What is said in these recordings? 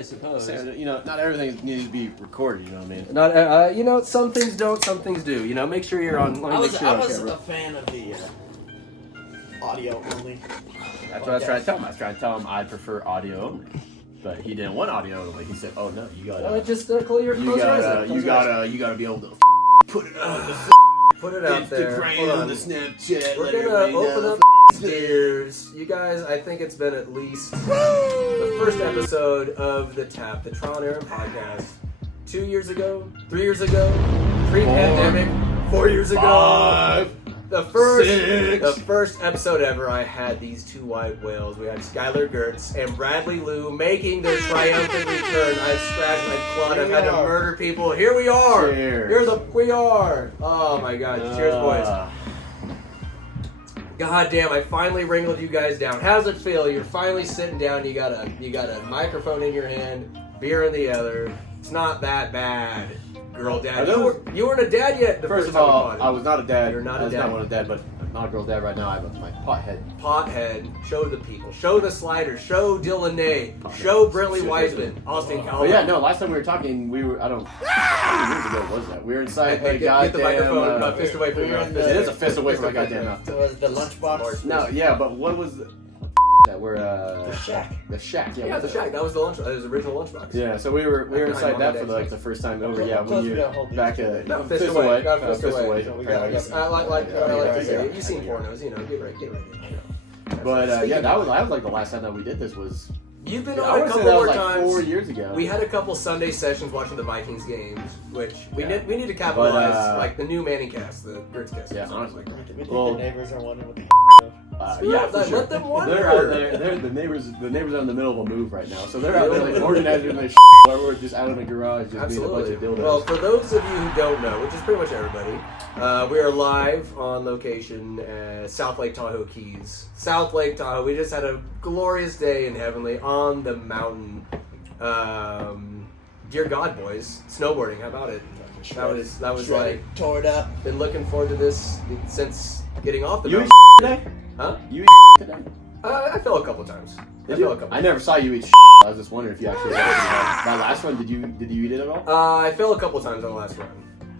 I suppose. You know, not everything needs to be recorded. You know what I mean? Not, you know, some things don't, some things do. You know, make sure you're on. I was a fan of the audio only. That's what I was trying to tell him. I was trying to tell him I prefer audio only, but he didn't want audio only. He said, "Oh no, you gotta, just close your eyes. you gotta be able to put it out, put it out there. Instagram, the Snapchat. We're gonna open up ears. You guys, I think it's been at least the first episode of the TAP, the Trial and Error podcast. 2 years ago, 3 years ago, pre-pandemic, 4 years ago. 5, The first episode ever, I had these two white whales. We had Skyler Gertz and Bradley Lou making their triumphant return. I've scratched, I've clawed, I've had to murder people. Here we are. Cheers. We are. Oh my God. Cheers, boys. God damn, I finally wrangled you guys down. How's it feel? You're finally sitting down. You got a microphone in your hand, beer in the other. It's not that bad. Girl dad. You weren't a dad yet. First of all, I was not a dad. You're not a I was dad. not one of dad, but I'm not a girl dad right now. I'm my pothead. Pothead. Show the people. Show the sliders. Show Dylan Nay. Show Brentley Wiseman. Austin Oh Calhoun. yeah, no. Last time we were talking, how many years ago was that? We were inside the Get the goddamn. microphone fist away from your mouth. It is a fist away from my goddamn mouth. So was it the lunchbox? No, yeah, but what was that? We're The shack. The shack. Yeah, the shack. That was the lunch. That was the original lunchbox. Yeah, so we were Behind inside that for Mom and like Dad's the first time over. Close- Yeah, close when we you gotta hold back these. at No, fist away. Got fist away. So we got- Yes, I like Yeah, to say yeah, it. You've seen yeah. pornos, you know. Get right. You know. But yeah, that was like the last time that we did this was. You've been I on a would say couple that more was like times. 4 years ago. We had a couple Sunday sessions watching the Vikings games, which we Yeah. need to capitalize, But, like the new Manning cast, the Gertz cast. Yeah, honestly. We think Well- the neighbors are wondering what the Yeah, for sure. Let them wonder. They're out there. The neighbors are in the middle of a move right now, so they're out there like organizing their while we're just out in the garage, just Absolutely. being a bunch of dildos. Well, for those of you who don't know, which is pretty much everybody, we are live on location at South Lake Tahoe Keys. South Lake Tahoe. We just had a glorious day in Heavenly on the mountain. Dear God, boys, snowboarding. How about it? That was like tore it up. been looking forward to this since getting off the You mountain. eat today? Huh? You today? I fell a couple times. I never saw you eat. I was just wondering if you actually. My last one, did you eat it at all? I fell a couple times on the last run.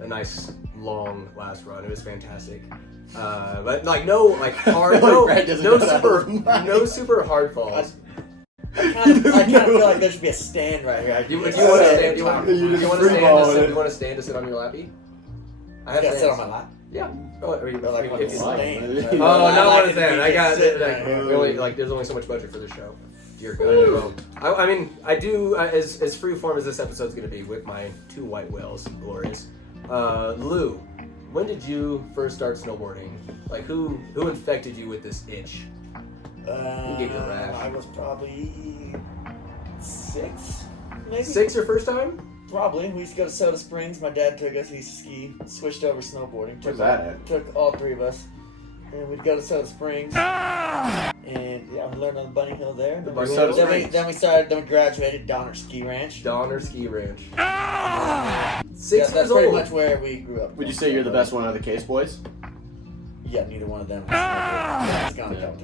A nice long last run. It was fantastic. But like no like hard, no super hard falls. I kind of feel like there should be a stand right here. Do you want to stand? You want to stand to sit on your lappy? I have You gotta stands. sit on my lap. Yeah. Oh, Like if you on the like. stand. Oh, I not like one it of to that. be I got just it. sitting there. We only there's only so much budget for this show. Dear God. I mean, I do as free form as this episode's going to be with my two white whales, glorious. Lou, when did you first start snowboarding? Like, who infected you with this itch? Who gave you the rash? I was probably 6, maybe. 6 your first time? Probably. We used to go to Soda Springs. My dad took us. He used to ski. Switched over snowboarding. Where's that at? Took all 3 of us. And we'd go to Soda Springs. And yeah, we learned on the Bunny Hill there. The Bunny Soda Hill? Springs. Then we graduated Donner Ski Ranch. Donner Ski Ranch. 6 Yeah, years that's pretty old. much where we grew up. Would you say you're the best one out of the case, boys? Yeah, neither one of them. It's gonna go.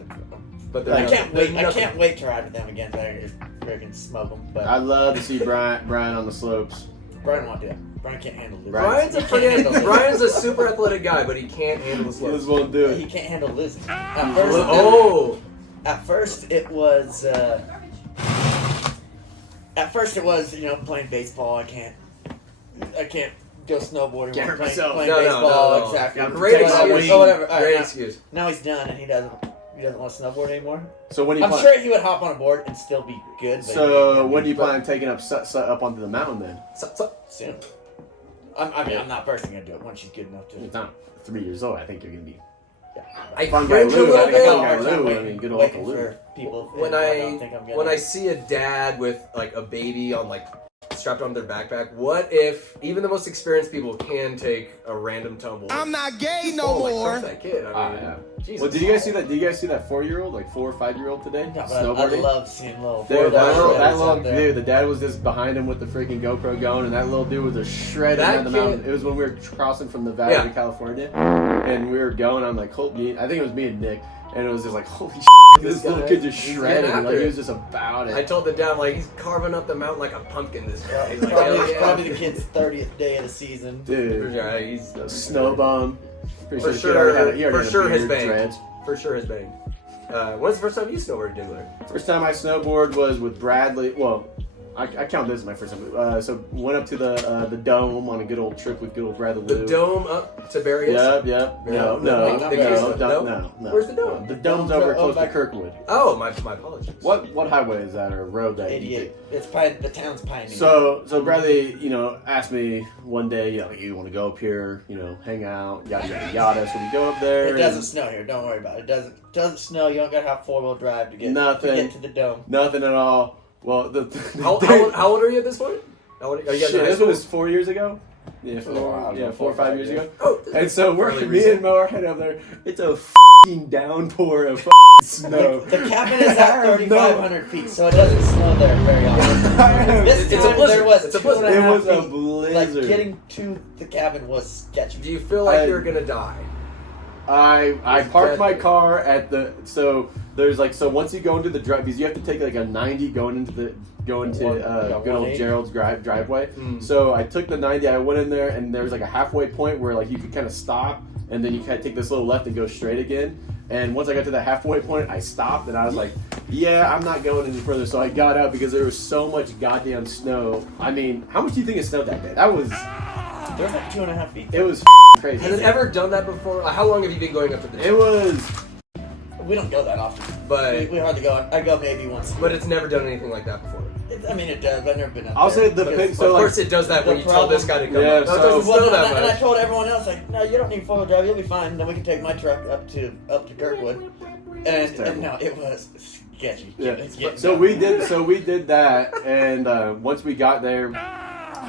But I can't wait to ride with them again. So I can just freaking smoke them. But I'd love to see Brian on the slopes. Brian won't do it. Brian can't handle losing. Brian's a super athletic guy, but he can't handle the This slopes. won't do He it. can't handle losing. At first it was playing baseball. I can't go snowboarding Can't while hurt myself. playing No, baseball. no. Exactly. Yeah, Great Whatever. excuse. Oh, whatever. All right, Great now- excuse. Now he's done and he doesn't want to snowboard anymore. So when you I'm sure he would hop on a board and still be good. But So when do you plan on taking up onto the mountain then? soon. I'm not personally gonna do it once she's good enough to. It's not 3 years old. I think you're gonna be. I Fun guy cringe a Lou. little I think fun bit guy Lou. I mean, good old Uncle Waiting Lou. for people. when don't think I'm gonna. I see a dad with like a baby on like strapped onto their backpack. What if even the most experienced people can take a random tumble? I'm not gay Just no fall, like, more. crush that kid. I mean, Yeah. Jesus. Well, did you guys see that? Did you guys see that 4-year-old, like 4 or 5-year-old today, Yeah, but I snowboarding? love seeing little. Dude, that little out there. dude, the dad was just behind him with the freaking GoPro going, and that little dude was just shredding That down the kid- mountain. It was when we were crossing from the valley Yeah. to California, and we were going. I'm like, I think it was me and Nick. and it was just like, holy shit, This this little guy, kid just he's shredded. getting Like after he it. was just about it. I told the dad, like, he's carving up the mountain like a pumpkin, this guy. He's like, Probably, hell yeah. probably the kid's 30th day of the season. Dude, Yeah, he's snow bum. Pretty For the kid sure, already had a for sure his beard, bang. dreads. For sure has been. When's the first time you snowboarded, Diggler? First time I snowboarded was with Bradley. Well, I count this as my first time. So went up to the dome on a good old trip with good old Bradley. The dome up to Barrios? Yep. No, No. Where's the dome? The dome's over close to Kirkwood. Oh, my apologies. What highway is that, or road that? 88. It's the town's Pioneer. So Bradley, asked me one day, you want to go up here, hang out, yada yada. So we go up there. It doesn't snow here. Don't worry about it. It doesn't snow. You don't gotta have 4-wheel drive to get to the dome. Nothing at all. Well, how old are you at this point? How old are you guys in high this school? was 4 years ago. Yeah, 4 or 5 years ago. Oh, And so fairly me recent. and Mo are heading up there. It's a downpour of snow. The cabin is at 3,500 feet, so it doesn't snow there very often. This It's a time blizzard. there was It's a 2.5 blizzard. It was a feet. blizzard. Like getting to the cabin was sketchy. Do you feel like I- you're gonna die? I It's parked my dead. car at so once you go into the drive, because you have to take like a 90 going into good old 180. Gerald's driveway. Mm. So I took the 90, I went in there, and there was like a halfway point where like you could kind of stop, and then you kind of take this little left and go straight again. And once I got to the halfway point, I stopped, and I was like, yeah, I'm not going any further. So I got out because there was so much goddamn snow. I mean, how much do you think it snowed that day? That was, There was like 2.5 feet. it was crazy. Has it ever done that before? How long have you been going up to the It was, We don't go that often. But We hardly go. I go maybe once. but it's never done anything like that before. It does. But I've never been up I'll there. say the Because- pic. Of So course like, it does that when the you tell this guy to come Yeah, up. No, it doesn't so- snow Well, that and I much. told everyone else, like, no, you don't need 4-wheel drive. You'll be fine. Then we can take my truck up to Kirkwood. And no, it was sketchy. yeah. It's getting So down. we did that, and once we got there,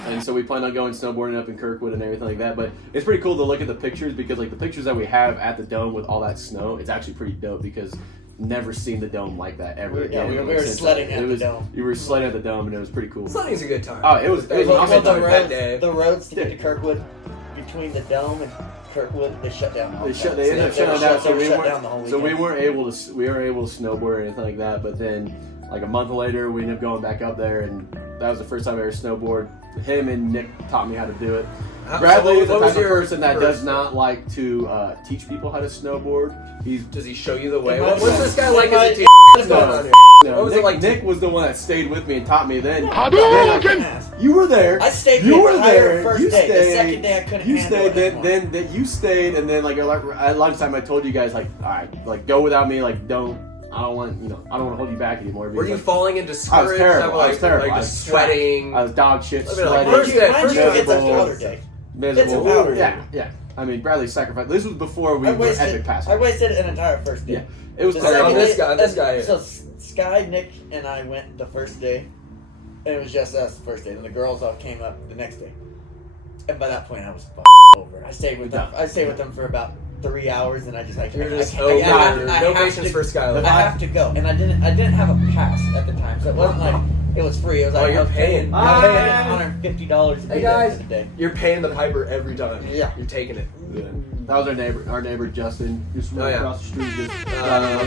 and so we planned on going snowboarding up in Kirkwood and everything like that. But it's pretty cool to look at the pictures because like the pictures that we have at the dome with all that snow, it's actually pretty dope because never seen the dome like that ever Yeah, again. we Like, were since sledding then. at It the was- dome. You were sledding at the dome, and it was pretty cool. Sledding's a good time. Oh, it was an Well, awesome the time. that day. roads to get to Kirkwood, between the dome and Kirkwood, they shut down. They ended up shutting down, so we shut down the whole weren't. So we weekend. weren't able to snowboard or anything like that. But then, like a month later, we ended up going back up there, and that was the first time I ever snowboarded. Him and Nick taught me how to do it. Bradley is the what type was of your person that does first- not like to teach people how to snowboard. Does he show you the way? It might- What's this guy like it as a might- teacher? What's going on here? What was Nick, it like? Nick was the one that stayed with me and taught me. Then Hadouken! you were there. I stayed You the were entire there. first You day. The stayed. second day I couldn't You handle stayed. it anymore. Then you stayed, and then like at lunchtime, I told you guys like, all right, like go without me. Like don't. I don't want I don't want to hold you back anymore. Were you because, falling into discouraged? terrible. I was terrible. Like I just was trapped. sweating. I was dog shit, I mean, like, sweating, first day- Mind you, it's a miserable. powder day. miserable. It's a powder day. Yeah. I mean, Bradley sacrificed. This was before we I were wasted, epic pass. I wasted an entire first day. Yeah. It was The terrible. second this day- guy- this guy. So Sky, Nick, and I went the first day, and it was just us the first day. And the girls all came up the next day. And by that point, I was over. I stayed with them. I stayed with them for about 3 hours, and I just like You're just I over. have No to- patience for Skyler. I have to go, and I didn't have a pass at the time, so it wasn't like it was free. It was Oh, like you're I was paying. I was paying $150 to be Hey, there guys. for the day. You're paying the piper every time. Yeah. You're taking it. Yeah. That was our neighbor Justin, just Oh, right yeah. across the street. Just,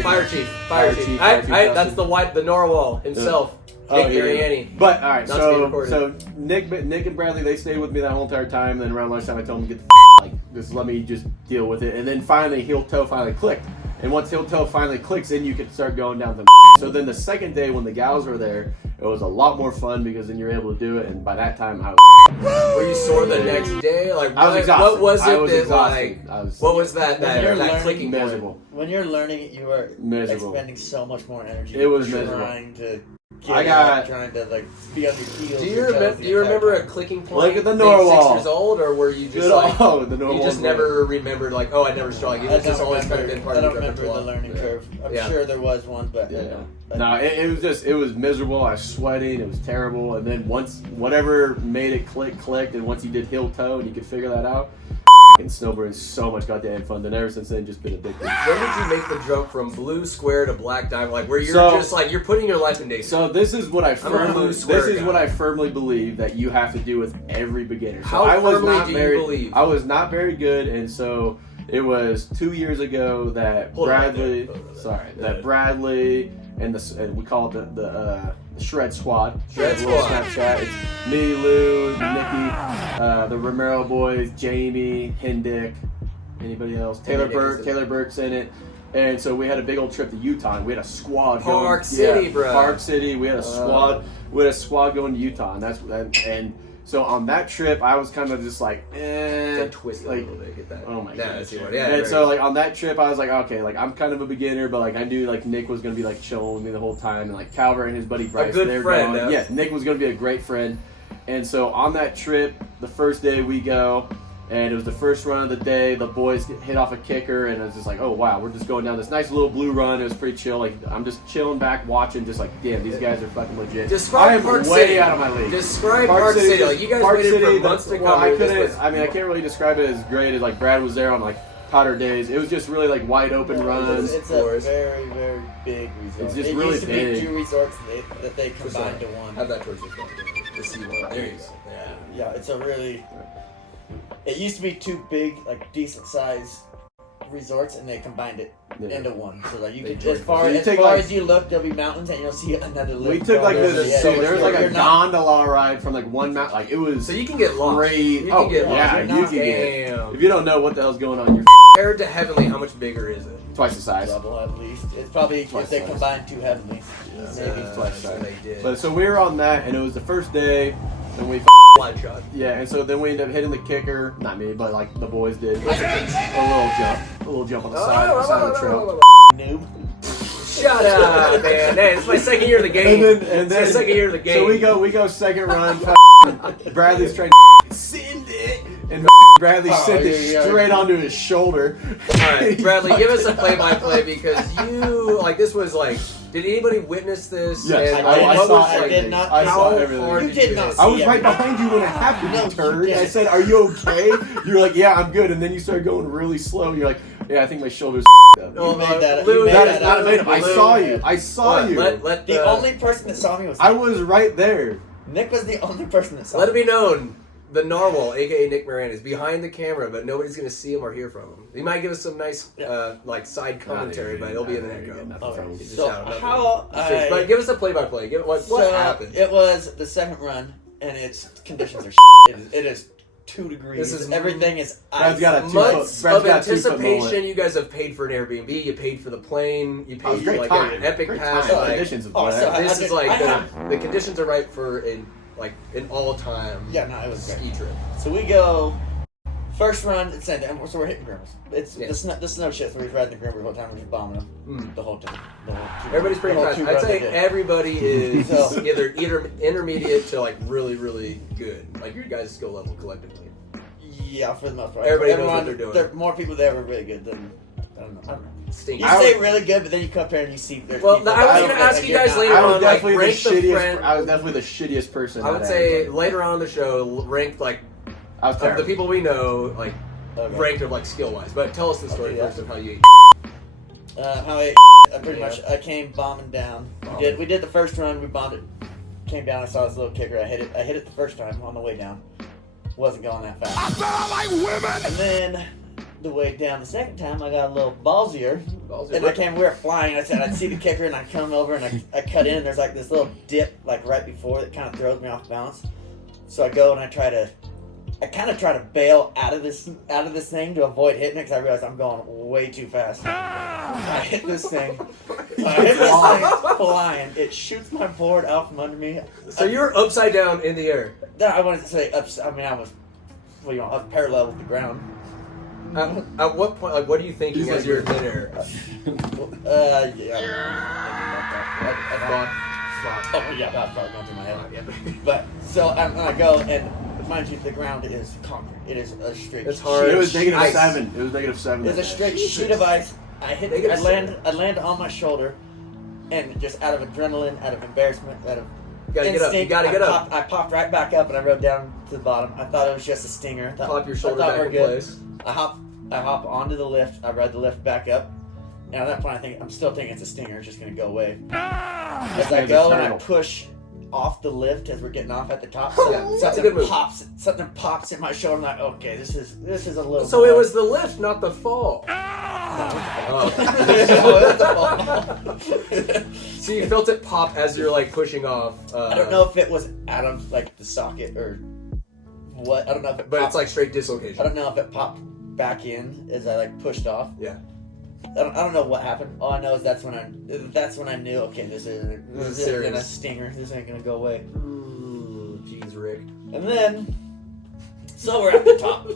Fire chief. Fire chief, Fire Chief That's Justin. the Narwhal himself. Nick Mariani. But all right, Not to be so recorded. Nick and Bradley, they stayed with me that whole entire time. Then around lunchtime, I told them to get like just let me just deal with it. And then finally, heel toe finally clicked. And once heel toe finally clicks, then you can start going down the. So then the second day when the gals were there, it was a lot more fun because then you're able to do it. And by that time, I was. Were you sore the next day? Like I was what exhausted. was I it was that exhausted. like? I was What was that You're that clicking point? miserable. When you're learning it, you are Miserable. expending so much more energy. It was miserable. trying to get I got- trying to like be on your heels. Do you your toes remember? the Do you entire remember a time. clicking point? Look at the being Narwhal. 6 years old, or were you just Good like old, the Narwhal you just was never remembered? Like, oh, I never saw. Like, I it was just don't always kind of remember, been part I of don't your remember the repertoire. learning Yeah. curve. I'm Yeah. sure there was one, but Yeah. I No, it was miserable. I was sweating. It was terrible. And then once whatever made it clicked, and once you did heel toe and you could figure that out, and snowboarding is so much goddamn fun. And ever since then, just been addicted. When did you make the jump from blue square to black diamond? Like, where you're So- just like you're putting your life in danger. So this is what I I'm a firmly blue square guy. believe that you have to do with every beginner. So How I was firmly not do you very, believe? I was not very good, and so It was 2 years ago that Hold on right Bradley, there. Hold on. sorry, Yeah. that Bradley and and we call it the Shred Squad. Shred Little Squad. Snapchat. It's me, Lou, Nikki, the Romero boys, Jamie, Hindick, anybody else? Taylor Burke's in it. And so we had a big old trip to Utah. And we had a squad Park City, bro. Park City. We had a squad. We had a squad going to Utah, and so on that trip, I was kind of just like, twist it like, a little bit. Get that. oh my god. Yeah. And so like on that trip, I was like, okay, like I'm kind of a beginner, but like I knew like Nick was gonna be like chilling with me the whole time, and like Calvert and his buddy Bryce, good they were friend, going. huh? Yeah, Nick was gonna be a great friend. And so on that trip, the first day we go. And it was the first run of the day. The boys hit off a kicker, and it was just like, oh wow, we're just going down this nice little blue run. It was pretty chill. Like I'm just chilling back, watching, just like, damn, these guys are fucking legit. Describe I am Park way City. out of my league. Describe Park City. Like you guys Park waited for City, months to come. well, I here. This couldn't. was- I mean, I can't really describe it as great as like Brad was there on like hotter days. It was just really like wide open runs. It's a very, very big resort. It's just it really used to big. be 2 resorts that they combined to one. Have that towards your front. The C1. There you go. Yeah, it's a really. It used to be 2 big, like decent sized resorts, and they combined it into one. So like you They could, joined as far, it. So you as, take, far like- as you look, there'll be mountains, and you'll see another. We took like this. Yeah, There was like a you're not- gondola ride from like one mountain. Like it was. So you can get lost. great. You can Oh get lost. yeah, You're you not- can get. Damn. If you don't know what the hell's going on, you're Compared to Heavenly, how much bigger is it? twice the size. Double at least. It's probably Twice if they size. combine 2 heavenlies. Maybe. twice so size. they did. But so we were on that, and it was the first day, and we Fly shot. yeah, and so then we ended up hitting the kicker. Not me, but like the boys did. A little jump on the side of the trail. Noob. Shut up, man. Hey, it's my second year of the game. And It's then my second year of the game. So we go second run. Bradley's trying to send it, and Bradley sent it straight onto his shoulder. All right, Bradley, give us a play-by-play because you like this was like. Did anybody witness this? Yes, And, I what saw was, like, everything. did not- I saw how everything. hard You did did you not hit? I was Yeah, right but- behind you when it happened, No, you you turd. I didn't. said, "Are you okay?" You're like, "Yeah, I'm good." And then you started going really slow. You're like, "Yeah, I think my shoulder's up." Oh, You made that up. Lou, You made That that is not up. made up. I Lou. saw you. I saw you. Let The only person that saw me was I was right there. Nick. Was the only person that saw let it me. be known. The narwhal, aka Nick Moran, is behind the camera, but nobody's gonna see him or hear from him. He might give us some nice, like side commentary, but it'll be in the echo. Okay. Just So shout out. how But give us a play-by-play. Give what so happened. It was the second run, and its conditions are. It is 2 degrees. This is- everything is Brad's ice. got a 2 Months Brad's of got a 2-foot anticipation. mullet. You guys have paid for an Airbnb. You paid for the plane. You Oh, it was paid a great like time. an epic Great pass. time. Like, Conditions of Oh, what so happened. this is like I have- the conditions are right for an all-time Yeah, no, it was ski great. trip. So we go first run. It's so we're hitting Grimmels. It's Yeah. the snow shit. So we're riding the Grimmer the whole time. We're just bombing them Mm. the whole time. The whole two- Everybody's pretty the whole fast. 2 I'd runs say we did. everybody is So- either intermediate to like really, really good. Like your guys' skill level collectively. Yeah, for the most part. Everybody knows Everyone, what they're doing. There are more people that are really good than I don't know. Stinky. You say really good, but then you come up here and you see. There's Well, people I was that gonna are ask you guys not- later I was on, like, definitely the rank the shittiest. friend- I was definitely the shittiest person. I would out of say everybody. later on in the show, ranked like I was of the terrible. people we know, like Okay. ranked of like skill wise. But tell us the story Okay, yeah. first of how you. How I pretty much I came bombing down. We did the first run. We bombed it. Came down. I saw this little kicker. I hit it the first time on the way down. Wasn't going that fast. I said I like women! And then the way down the second time, I got a little ballsier. Ballsy. And we were flying. I said I'd see the kicker, and I come over and I cut in. There's like this little dip like right before that kind of throws me off balance. So I go and I kind of try to bail out of this thing to avoid hitting it because I realize I'm going way too fast. I hit this thing. Flying. It shoots my board out from under me. So you're upside down in the air. I wanted to say upside. I mean, I was parallel with the ground. At what point, like, what are you thinking He's as like- you're in midair? Oh yeah, that's probably going through my head. But so I go and mind you, the ground is concrete. It is a straight. It's hard. It was negative Ice. 7. It was negative 7. It's a straight sheet of ice. I hit. Negative I land on my shoulder, and just out of adrenaline, out of embarrassment, out of You gotta get up. You instinct, gotta get up. I popped right back up and I rode down to the bottom. I thought it was just a stinger. Pop your shoulder I thought back we're in good. place. I hop onto the lift. I ride the lift back up. And at that point, I'm still thinking it's a stinger. It's just gonna go away. As I man's go a and I turtle. push off the lift as we're getting off at the top. Yeah, that's a good move. Something pops in my shoulder. I'm like, okay, this is a little. So it was the lift, not the fall. So you felt it pop as you're like pushing off. I don't know if it was out of like the socket or what. I don't know if it. But popped. it's like straight dislocation. I don't know if it popped back in as I like pushed off. Yeah. I don't know what happened. All I know is that's when I knew. Okay, this isn't gonna stinger. This ain't gonna go away. Jeez, Rick. And then, so we're at the top.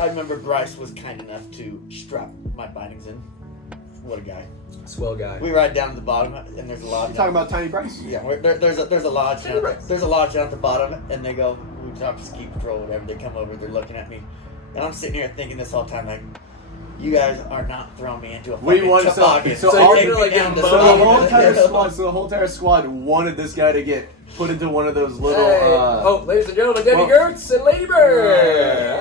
I remember Bryce was kind enough to strap my bindings in. What a guy. Swell guy. We ride down to the bottom, and there's a lodge. You talking about Tiny Bryce? Yeah, there's a lodge down. There's a lodge down at the bottom, and they go. We talk to ski patrol, whatever. They come over. They're looking at me, and I'm sitting here thinking this whole time, like, you guys are not throwing me into a fucking toboggan. So take me down this the whole toboggan. entire squad wanted this guy to get put into one of those little. Ladies and gentlemen, Debbie Gertz and Lady Bird.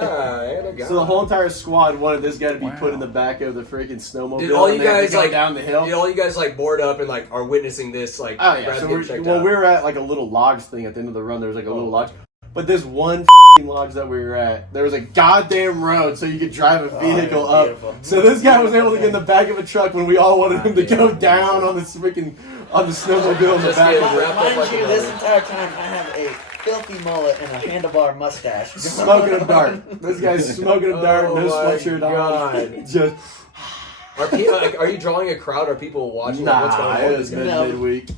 So the whole entire squad wanted this guy to be put in the back of the freaking snowmobile. Did all you guys like down the hill? Did all you guys like board up and like are witnessing this like? Oh yeah. Brad So getting checked we out? were at like a little logs thing at the end of the run. There was like a little lodge, but this one lodge that we were at, there was a goddamn road so you could drive a vehicle up. Beautiful. So this guy was able to get in the back of a truck when we all wanted him to go down on this freaking on the snowmobile in the Just back. getting wrapped up Mind like you, a this mother. entire time I have a filthy mullet and a handlebar mustache. Smoking a dart. This guy's smoking a dart, no Oh my sweatshirt God. on. Just Are people like? Are you drawing a crowd? Are people watching? Like, what's going on? it with was this guy? No. midweek.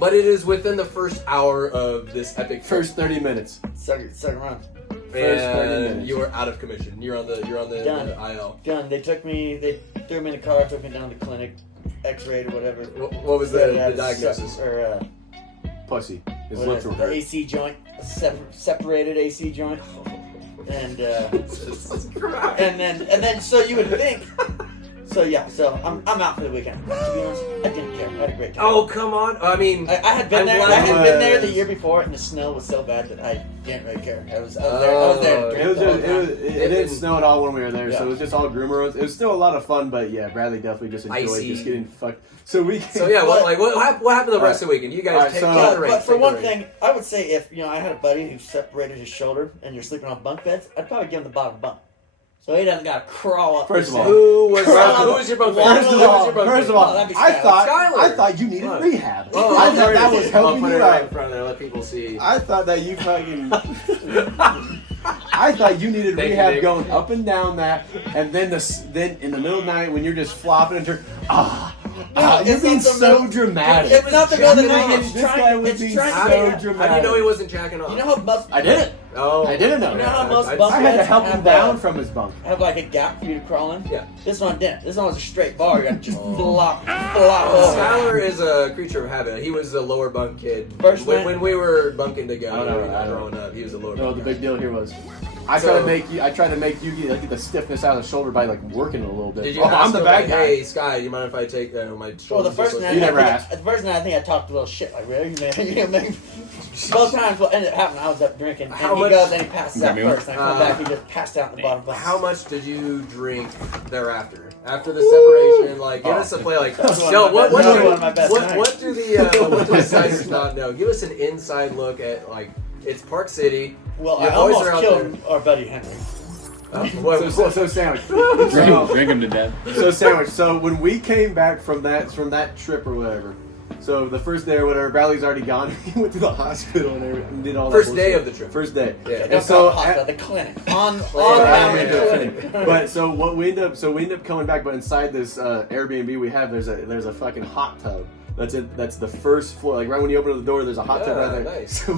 But it is within the first hour of this epic First 30 minutes. Second round. First 30 minutes. And you are out of commission. You're on the Done. IL. Gun. They threw me in the car, took me down to the clinic, X-rayed or whatever. What was Said the I had diagnosis? Pussy. His What lips is were it? The hurt. AC joint, separated AC joint, and then so you would think. So yeah, so I'm out for the weekend. To be honest, I didn't care. I had a great time. Oh come on! I mean, I had been I'm there. glad I had been there the was- year before, and the snow was so bad that I didn't really care. I was there. I was there to drink It was the whole just, time. it didn't snow at all when we were there, so Yeah. it was just all groomer roads. It was still a lot of fun, but yeah, Bradley definitely just enjoyed Icy. just getting fucked. So we. so yeah, what happened the rest of the weekend? You guys Alright, take so- the reins. But for take the one reins. thing, I would say if I had a buddy who separated his shoulder and you're sleeping on bunk beds, I'd probably give him the bottom bunk, so he doesn't got to crawl up. First of all, who was your bunk? First of all, that'd be I Skyler. thought you needed What? rehab. Oh, I thought that was helping put you it right in out. front of there. Let people see. I thought that you fucking. I thought you needed Thank you, rehab Nick. going up and down that, and then then in the middle of the night when you're just flopping and turning. You're it's being not the so middle- dramatic. It's not the middle of the night. This It's guy trying. was It's being trying. How so do you dramatic. know he wasn't jacking off? You know how most I did it. Oh, I didn't know. You know how most I- bunk I had to beds help him have down from his bunk. have like a gap for you to crawl in. Yeah. This one didn't. This one was a straight bar. You got to just flop over. Skyler is a creature of habit. He was a lower bunk kid. First when, night- when we were bunking together, I know. growing up, he was a lower No, bunk the guy. big deal here was I tried to make you get the stiffness out of the shoulder by like working it a little bit. Did you Oh, ask I'm the him, bad like, guy. hey, Sky, you mind if I take my Well, shoulder? the first night, You never I asked. think, the first night I think I talked a little shit. Like, really? Both times what ended up happening, I was up drinking, and How he much- goes and he passes out Got me. first. And I come back, he just passed out in the bottom bunk. How much did you drink thereafter? After the separation, like, give us a play, like, That's one no, of my what, best- what, that's do, one of my best what, nights. what do the insiders not know? Give us an inside look at, like, it's Park City. Well, Your I boys almost are out killed our buddy Henry. So sandwich. Drink him to death. So sandwich. So when we came back from that trip or whatever, so the first day or whatever, Bradley's already gone. He went to the hospital and did all that. First day bullshit. of the trip. First day. Yeah. And Don't so call it the clinic. On Yeah, down we to ended up the fitting. clinic. But so what we end up coming back, but inside this Airbnb we have, there's a fucking hot tub. That's it. That's the first floor. Like right when you open the door, there's a hot tub Yeah, right there. nice. So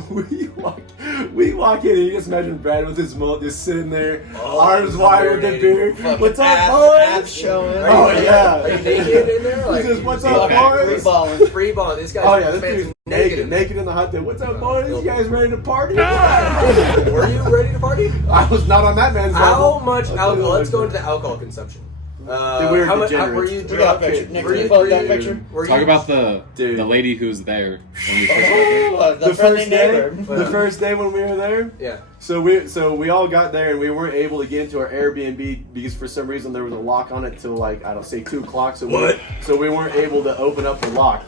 we walk in, and you just imagine Brad with his mullet just sitting there, arms wide with the beer. Fucking What's up, abs boys? showing. Oh yeah. Are you naked in there? He Like, says, "What's you up, feel like boys?" balling. Free ball. This guy's Oh yeah, this man's dude's naked. naked in the hot tub. What's up, Oh, boys? You filthy. guys ready to party? Were you ready to party? I was not on that man's How level. much I'll tell you alcohol? Let's what. go into the alcohol consumption. Dude, we were how much? degenerates. Were you We got a drunk? picture. Nick, Were can you you- pull were that you- picture? were Talk you- about the Dude. lady who's there when we first got there. Oh, the friendly neighbor. The first day when we were there. Yeah. So we all got there and we weren't able to get into our Airbnb because for some reason there was a lock on it till like I don't say 2 o'clock. So we weren't able to open up the lock.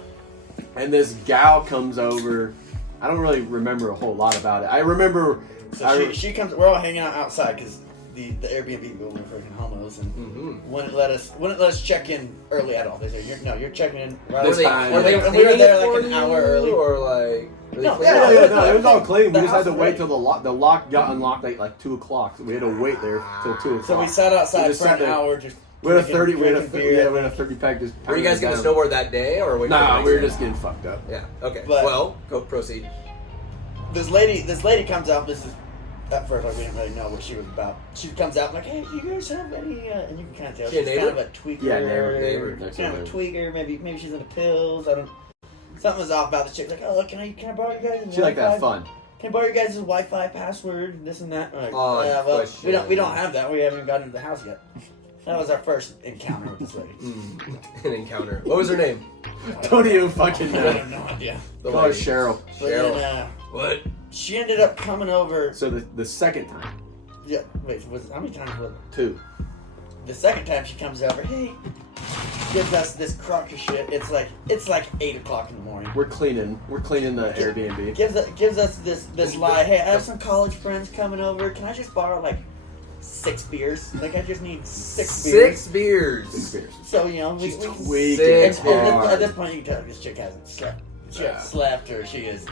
And this gal comes over I don't really remember a whole lot about it. I remember. So she comes. We're all hanging out outside because the Airbnb people were freaking homos and wouldn't let us check in early at all. They said, you're checking in right Were on time. they And we were cleaning there it like for an you, hour early. or like? No, No, it was all clean. We The just had house to was wait ready. till the lock got unlocked at like 2 o'clock. So we had to wait there till 2 o'clock. So we sat outside just for sat an there. hour just. We had a drinking- 30. We had a drinking 30. beer. Yeah, we had a 30 pack. Just. Were you guys going to down. snowboard that day, or wait? Nah, for we were the next just getting fucked up. day? Yeah. Okay. But- Well, go proceed. This lady comes out. This is at first like we didn't really know what she was about. She comes out like, hey, do you guys have any? And you can kind of tell She a she's kind of neighbor? a tweaker. Yeah, neighbor. She's kind of a tweaker. Maybe she's into pills. I don't. Something was off about the chick. Like, oh, can I borrow you guys? She like that fun. Can I borrow you guys' Wi-Fi password? And this and that. We're like, Odd yeah, well, question. we don't have that. We haven't gotten into the house yet. That was our first encounter with this lady. An encounter. What was her name? Don't even fucking I know. have no idea. The Call her lady. Cheryl. But Cheryl. then, What? she ended up coming over. So the second time, Yeah, wait, how many times was it? 2. The second time she comes over, hey, gives us this crock of shit. It's like 8 o'clock in the morning. We're cleaning the Airbnb. Gives us this lie. Hey, I have some college friends coming over. Can I just borrow like 6 beers? Like I just need 6 beers. 6 beers. 6 beers. So you know we Tweaking Six hard. at this point you can tell this chick hasn't slept. She hasn't slept or she is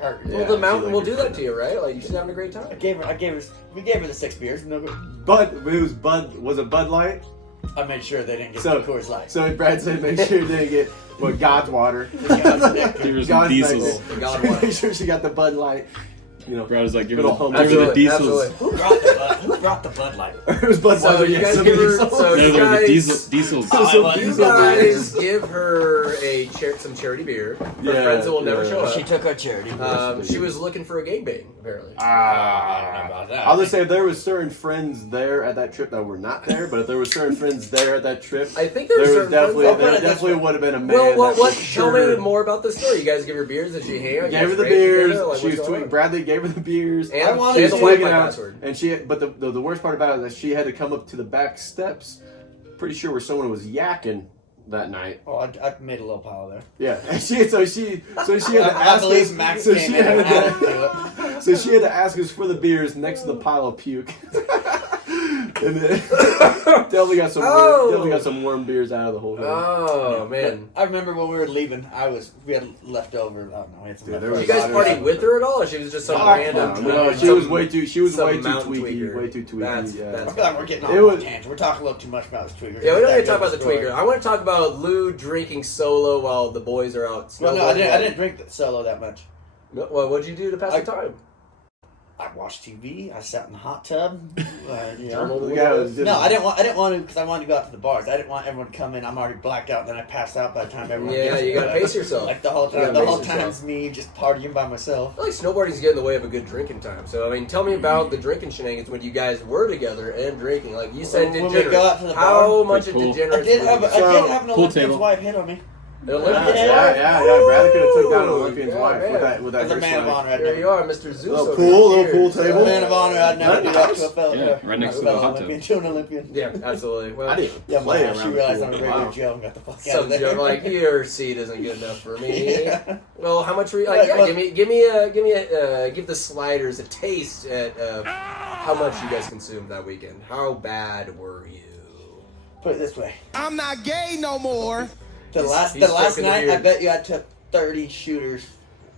hurt. Yeah. Well, the mountain she will like do it. that to you, right? Like she's having a great time. We gave her the 6 beers. No, Was it Bud Light? I made sure they didn't get So- the Coors Light. So Brad said make sure you didn't get God's water. There was some God's diesels. Nectar. The God water. Make sure she got the Bud Light. You know, Bro, I was like, give Good her old home. the Absolutely, diesels. absolutely. Who brought the Bud Light? it was Budweiser. So you guys some give her- diesel. so No, you they were the guys- diesels. Oh, You Diesel guys give her some charity beer for Yeah, friends that will never yeah. show She up. took our charity. She was looking for a gangbang, apparently. I don't know about that. I'll just say if there was certain friends there at that trip that were not there, but if there were certain friends there at that trip, I think there were there was certain friends. definitely I'll put there it this definitely way. would have been a man. Well, that what? for Tell sure me more about the story. You guys give her beers? Did she hang out? You Gave guys her the rage beers. together? Like, She was what's going tweaking. on? Bradley gave her the beers. And I wanted she has to a tweaking Wi-Fi out, password. and but the worst part about it is that she had to come up to the back steps. Pretty sure where someone was yakking that night. Oh, I made a little pile there. Yeah, and she had to I ask believe us. Max So came she in had and added to, to it. so she had to ask us for the beers next to the pile of puke. And then definitely got some warm beers out of the whole thing. Oh man! I remember when we were leaving, we had leftover. I don't know, we had some Yeah, there leftover. Did you guys was- party with her at all, or she was just some random? No, she was way too some tweaky, mountain tweaker. way too tweaky. That's- I feel like we're getting off It on a was- tangent. We're talking a little too much about this tweaker. Yeah, we don't need to talk That about the story. tweaker. I want to talk about Lou drinking solo while the boys are out snowboarding. Well, no, I didn't drink the solo that much. No, well, what'd you do to pass the time? I watched TV. I sat in the hot tub. You Turn know. on The guy was just, No, I didn't want to because I wanted to go out to the bars. I didn't want everyone to come in. I'm already blacked out. Then I passed out by the time everyone. Yeah, gets you there. gotta pace yourself. Like the whole You time. gotta The pace whole yourself. time's me just partying by myself. I feel like snowboarding's getting in the way of a good drinking time. So, I mean, tell me about the drinking shenanigans when you guys were together and drinking. Like you said, When we degenerate. go out to the How bar, much Like of pool. degenerate? I did have an Pool Olympian's table. wife hit on me. Olympians. yeah. Bradley could have took down an Olympian's Yeah, wife man. with that As a man of wrist honor, I'd There never. you are, Mr. Zeus. Little over pool, here. little pool As a table. man of honor, I'd never do that to a fellow. Yeah, right next to the fellow hot tub. Olympian, to an Olympian. Yeah, absolutely. Well, I didn't Yeah, play man, around she the realized pool. I'm a regular Wow. Joe and got the fuck out some of there. joke like your seat isn't good enough for me. Yeah. Well, how much were you? Like, Well, yeah, give the sliders a taste at how much you guys consumed that weekend. How bad were you? Put it this way. I'm not gay no more. The last he's night, stroking the I beard. bet you I took 30 shooters.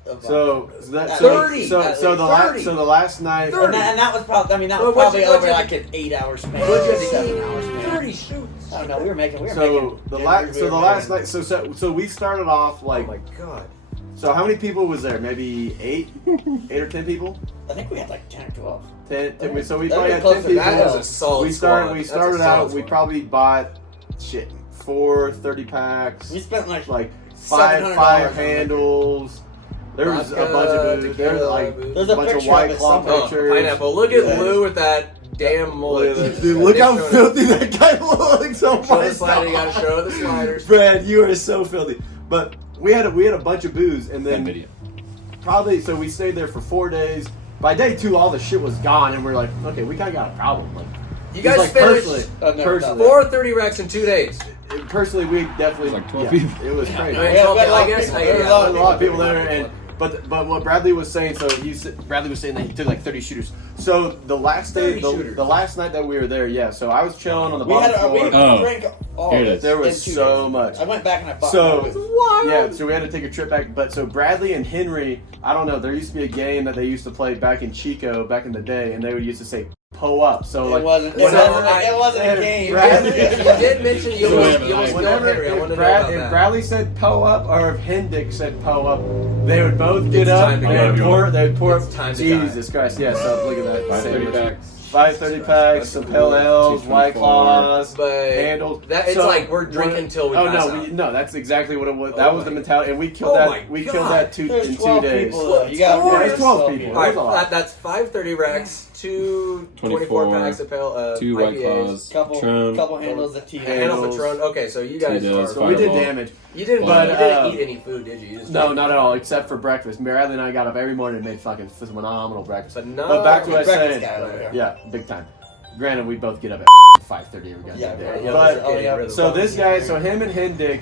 Of So At that 30, so at so least the 30. the last night. 30. and that was probably. I mean, that Well, was probably what'd over you- like an 8-hour span. What'd you have to 7 eat? hours span. 30 shoots. I don't know. We were making. So the last night. So we started off Oh like. my god. So how many people was there? Maybe 8 or 10 people. I think we had like 10 or 12. 10. So we That probably was had close 10 to people. That is a solid We squad. started That's a solid out. We squad. probably bought 4 30 packs. We spent like five $700 five on handles. There was a Vodka, bunch of booze. There was tequila, like booze. There's a a bunch of picture white of it claw somewhere. pictures. Pineapple. Look at Yeah. Lou with that damn mullet. Dude, look how filthy that guy looks. Oh Show my the slider. You God. gotta show the sliders. Brad, you are so filthy. But we had a bunch of booze, and That then video. probably so we stayed there for 4 days. By day 2, all the shit was gone, and we're like, okay, we kind of got a problem. Like, You guys like finished personally, 430 racks in 2 days. personally, we definitely It was like 12 yeah, people. It was crazy. I mean, Yeah, okay, we had a lot I of guess. people. I There guess. was a lot of people there, and But what Bradley was saying, Bradley was saying that he took like 30 shooters. So the last day, the last night that we were there, yeah. So I was chilling on the bottom floor. We drank all Here it this is. There was in 2 so days. much. I went back and I bought Yeah, so we had to take a trip back. But so Bradley and Henry, I don't know. There used to be a game that they used to play back in Chico back in the day, and they would used to say "po up." So like it wasn't a game. Bradley, You did mention you almost killed Henry. I want to know about if that. Bradley said "po up" or if Hendick said "po up," they would both get It's up time and to go. they'd pour It's time to Jesus Christ, yeah. So look at that. 530 packs. 530 packs, some pale ales, 224. White Claws, But handles. that, it's like we're drinking till we pass out. No, that's exactly what it was. Oh That was the my- mentality, and we killed Oh that. my We God. killed that There's in 12 2 days. people, though. You got Yeah, there's 12 people. All That's a lot. right, that's 530 racks, 24 packs of pale, 2 White IPAs, Claws, Patron, couple handles of tea. handle Patron. Okay, so you guys Two are. does. So we did Fireball. damage. You didn't, But, you didn't eat any food, did you? You just No, drank. not at all, except for breakfast. Bradley and I got up every morning and made fucking phenomenal breakfast. But no. But back to what I was Breakfast saying. guy over there. Yeah, big time. Granted, we both get up at 5:30 every goddamn Yeah, day. yeah, But oh, yeah. so this guy, so him and Hendick,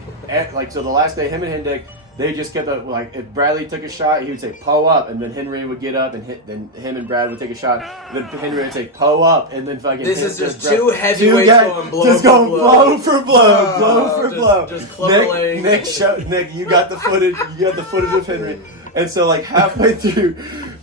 so the last day, him and Hendick, they just kept up. Like if Bradley took a shot, he would say "po up," and then Henry would get up, and then him and Brad would take a shot. Then Henry would say "po up," and then fucking. This him- is just Brad- two heavyweights guys going blow just for going blow. blow for blow, blow for just- blow. just clubbering. Nick, you got the footage. You got the footage of Henry, and so like halfway through,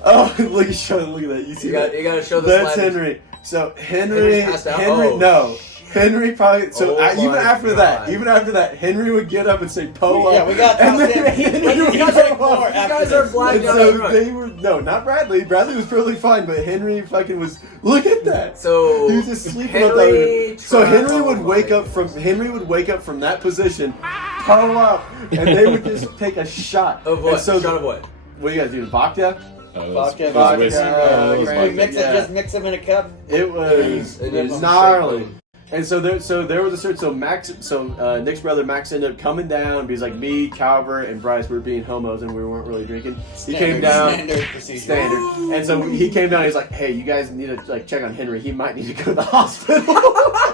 look at that. You see You that? got to show the That's slide. Henry. So Henry, Henry's passed out? Henry, Oh. no. Henry probably. So Oh even my after God. that, Henry would get up and say "po up." Yeah, we got and top then 10. Henry would He go drank up. more You after guys are this. black And down so the front. they were not Bradley. Bradley was perfectly fine, but Henry fucking was. Look at that. So He was just sleeping Henry up there. So Henry tried- would oh wake my up from that position, po up, and they would just take a shot. Of what? And so Shot of what? what do you guys do? Vodka? Vodka, it was whiskey. vodka, It was crank. vodka. Just mix them in a cup. It was It is gnarly. And so there was a certain Nick's brother Max ended up coming down because like me, Calvert, and Bryce were being homos and we weren't really drinking. He came down Standard procedure. standard, and so he came down. He's like, "Hey, you guys need to like check on Henry. He might need to go to the hospital."